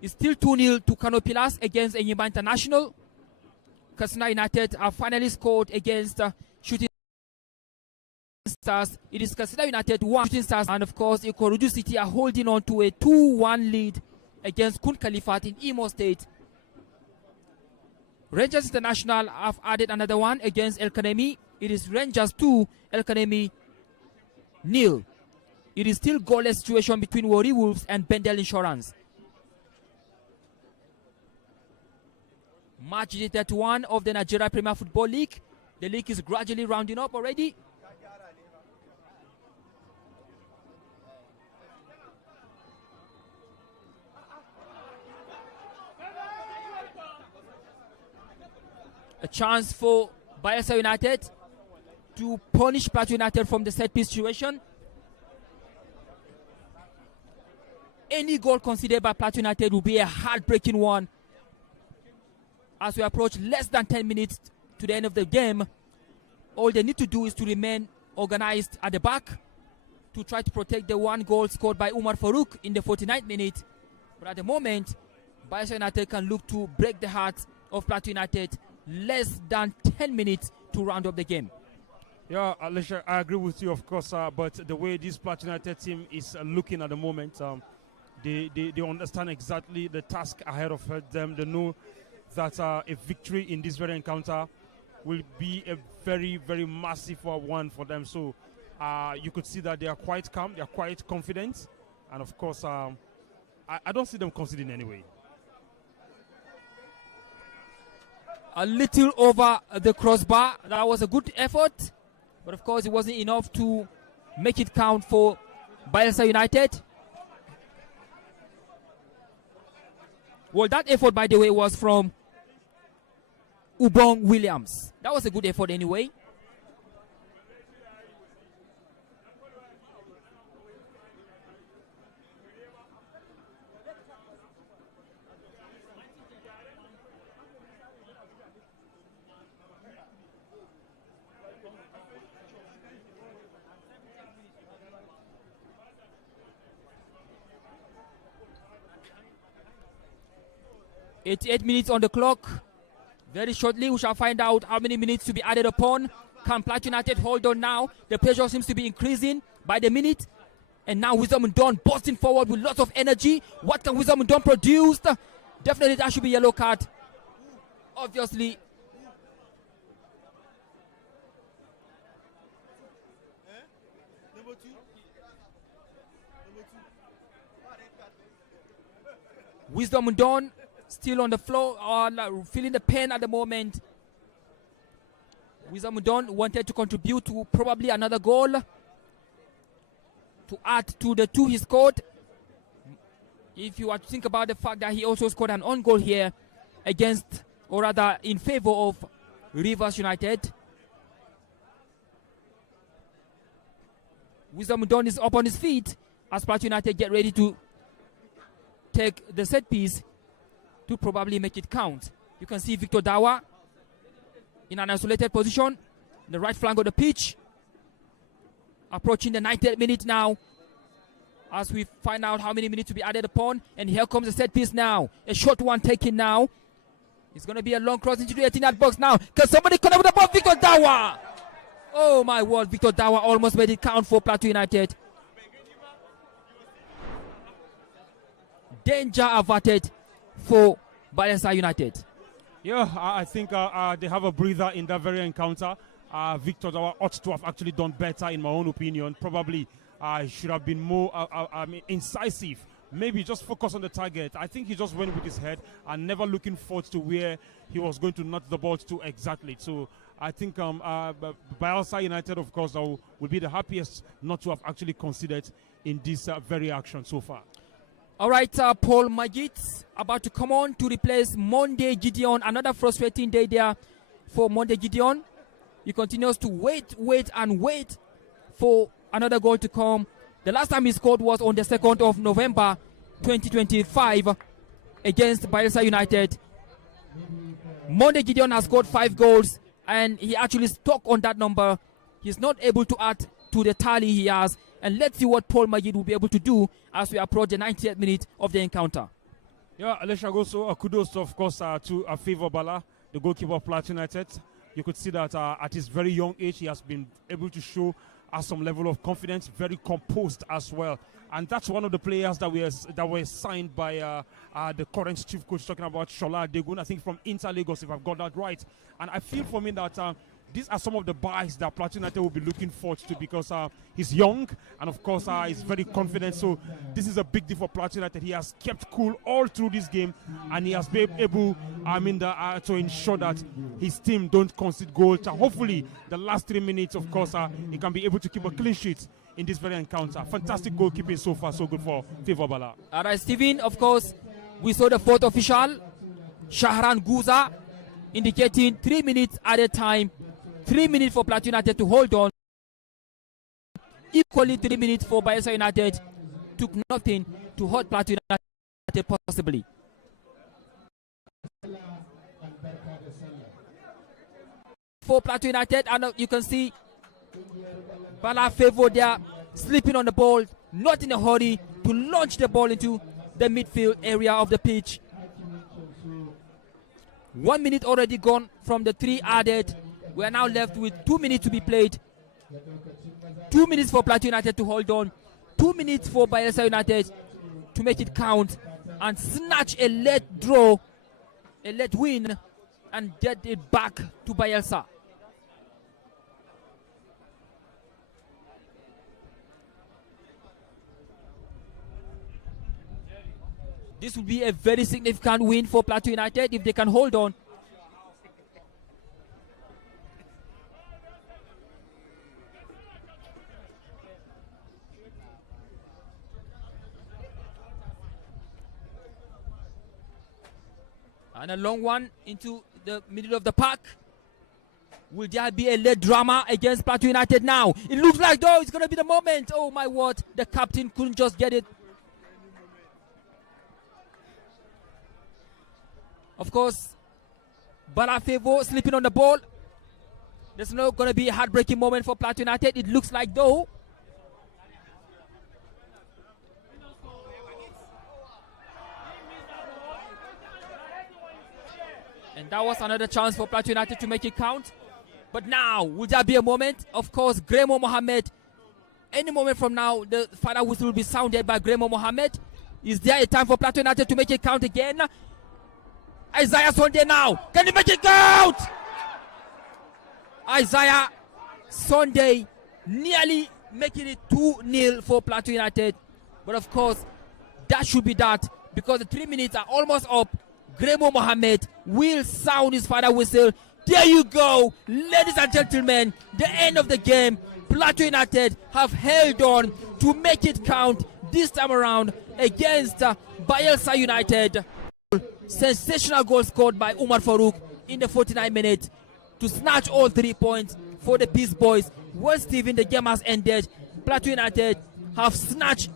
It's still 2-0 to Kano Pillars against Enyimba International. Katsina United have finally scored against Shooting Stars. It is Katsina United 1, Shooting Stars, and of course Ikorodu City are holding on to a 2-1 lead against Kun Khalifat in Imo State. Rangers International have added another one against El Kanemi. It is Rangers 2, El Kanemi 0. It is still goalless situation between Warri Wolves and Bendel Insurance. Match day 31 of the Nigeria Premier Football League. The league is gradually rounding up already. A chance for BAYELSA United to punish Plateau United from the set-piece situation. Any goal conceded by Plateau United will be a heartbreaking one. As we approach less than 10 minutes to the end of the game, all they need to do is to remain organized at the back to try to protect the one goal scored by Umar Farouk in the 49th minute. But at the moment, BAYELSA United can look to break the heart of Plateau United. Less than 10 minutes to round up the game. Yeah, Alicia, I agree with you, of course, but the way this Plateau United team is looking at the moment, they understand exactly the task ahead of them. They know that a victory in this very encounter will be a very, very massive one for them. So you could see that they are quite calm, they are quite confident, and of course, I don't see them conceding anyway. A little over the crossbar. That was a good effort, but of course it wasn't enough to make it count for BAYELSA United. Well, that effort, by the way, was from Ubong Williams. That was a good effort anyway. .8 minutes on the clock. Very shortly, we shall find out how many minutes to be added upon. Can Plateau United hold on now? The pressure seems to be increasing by the minute. And now Wisdom Undone busting forward with lots of energy. What can Wisdom Undone produce? Definitely that should be a yellow card. Obviously. Wisdom Undone still on the floor, feeling the pain at the moment. Wisdom Undone wanted to contribute to probably another goal to add to the 2 he scored. If you are to think about the fact that he also scored an own goal here against, or rather in favor of Rivers United. Wisdom Undone is up on his feet as Plateau United get ready to take the set piece to probably make it count. You can see Victor Dawa in an isolated position. the right flank of the pitch. Approaching the 90th minute now, as we find out how many minutes to be added upon. And here comes the set piece now. A short one taken now. It's going to be a long cross into the 18-yard box now. Can somebody connect with the ball? Victor Dawa! Oh my word, Victor Dawa almost made it count for Plateau United. Danger averted for BAYELSA United. Yeah, I think they have a breather in that very encounter. Victor Dawa ought to have actually done better, in my own opinion. Probably should have been more incisive. Maybe just focus on the target. I think he just went with his head and never looking forward to where he was going to nut the ball to exactly. So I think BAYELSA United, of course, will be the happiest not to have actually considered in this very action so far. All right, Paul Magid about to come on to replace Monday Gideon. Another frustrating day there for Monday Gideon. He continues to wait for another goal to come. The last time he scored was on the 2nd of November 2025 against BAYELSA United. Monday Gideon has scored 5 goals and he actually stuck on that number. He's not able to add to the tally he has. And let's see what Paul Magid will be able to do as we approach the 90th minute of the encounter. Yeah, Alesha Goso, kudos, of course, to Favor Bala, the goalkeeper of Plateau United. You could see that at his very young age, he has been able to show some level of confidence, very composed as well. And that's one of the players that were signed by the current chief coach, talking about Shola Adegun, I think from Inter Lagos, if I've got that right. And I feel for me that these are some of the buys that Plateau United will be looking forward to, because he's young and of course he's very confident. So this is a big deal for Plateau United. He has kept cool all through this game and he has been able to ensure that his team don't concede goals. Hopefully the last 3 minutes, of course, he can be able to keep a clean sheet in this very encounter. Fantastic goalkeeping so far, so good for Favor Bala. All right, Stephen, of course, we saw the 4th official, Shahran Guza, indicating 3 minutes at a time. 3 minutes for Plateau United to hold on. Equally 3 minutes for BAYELSA United. Took nothing to hold Plateau United possibly. For Plateau United, and you can see Bala Favor there, sleeping on the ball, not in a hurry to launch the ball into the midfield area of the pitch. 1 minute already gone from the 3 added. We are now left with 2 minutes to be played. 2 minutes for Plateau United to hold on. 2 minutes for BAYELSA United to make it count and snatch a late draw, a late win, and get it back to BAYELSA. This will be a very significant win for Plateau United if they can hold on. And a long one into the middle of the park. Will there be a late drama against Plateau United now? It looks like though it's going to be the moment. Oh my word, the captain couldn't just get it. Of course, Bala Favor sleeping on the ball. There's not going to be a heartbreaking moment for Plateau United. It looks like though. And that was another chance for Plateau United to make it count. But now, will there be a moment? Of course, Gremo Mohammed. Any moment from now, the final whistle will be sounded by Gremo Mohammed. Is there a time for Plateau United to make it count again? Isaiah Sunday now. Can he make it count? Isaiah Sunday nearly making it 2-0 for Plateau United. But of course, that should be that because the 3 minutes are almost up. Gremo Mohammed will sound his final whistle. There you go, ladies and gentlemen, the end of the game. Plateau United have held on to make it count this time around against BAYELSA United. Sensational goal scored by Umar Farouk in the 49th minute to snatch all 3 points for the Peace Boys. Well, Stephen, the game has ended. Plateau United have snatched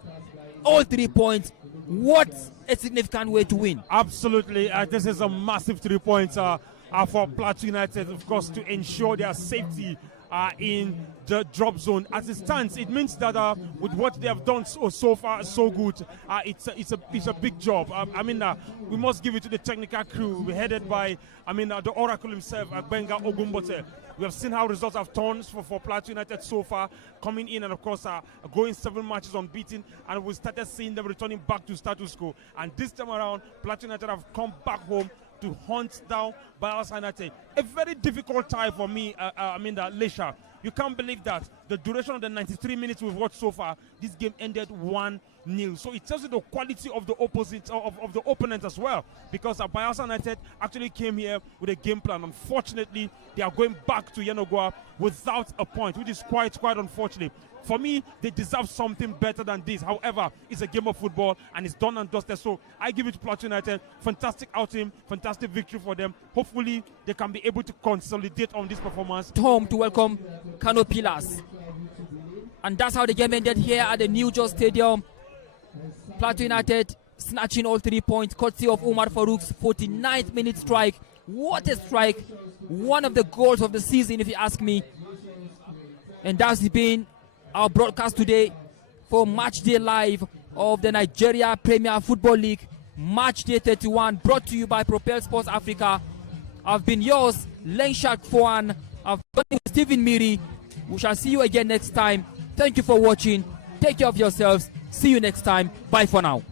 all 3 points. What a significant way to win. Absolutely. This is a massive 3 points for Plateau United, of course, to ensure their safety in the drop zone. As it stands, it means that with what they have done so far, so good. It's a big job. We must give it to the technical crew. We're headed by, the Oracle himself, Benga Ogumbote. We have seen how results have turned for Plateau United so far, coming in and of course going 7 matches unbeaten, and we started seeing them returning back to status quo. And this time around, Plateau United have come back home to hunt down BAYELSA United. A very difficult tie for me, Lesha. You can't believe that the duration of the 93 minutes we've watched so far, this game ended 1-0. So it tells you the quality of the opposite of the opponent as well, because BAYELSA United actually came here with a game plan. Unfortunately, they are going back to Yenagoa without a point, which is quite unfortunate. For me, they deserve something better than this. However, it's a game of football and it's done and dusted. So I give it to Plateau United. Fantastic outing, fantastic victory for them. Hopefully, they can be able to consolidate on this performance. Home to welcome Kano Pillars. And that's how the game ended here at the New Jos Stadium. Plateau United snatching all 3 points, courtesy of Umar Farouk's 49th minute strike. What a strike. One of the goals of the season, if you ask me. And that's been our broadcast today for Match Day Live of the Nigeria Premier Football League, Match Day 31, brought to you by Propel Sports Africa. I've been yours, Lenshak Fouan. I've been Stephen Miri. We shall see you again next time. Thank you for watching. Take care of yourselves. See you next time. Bye for now.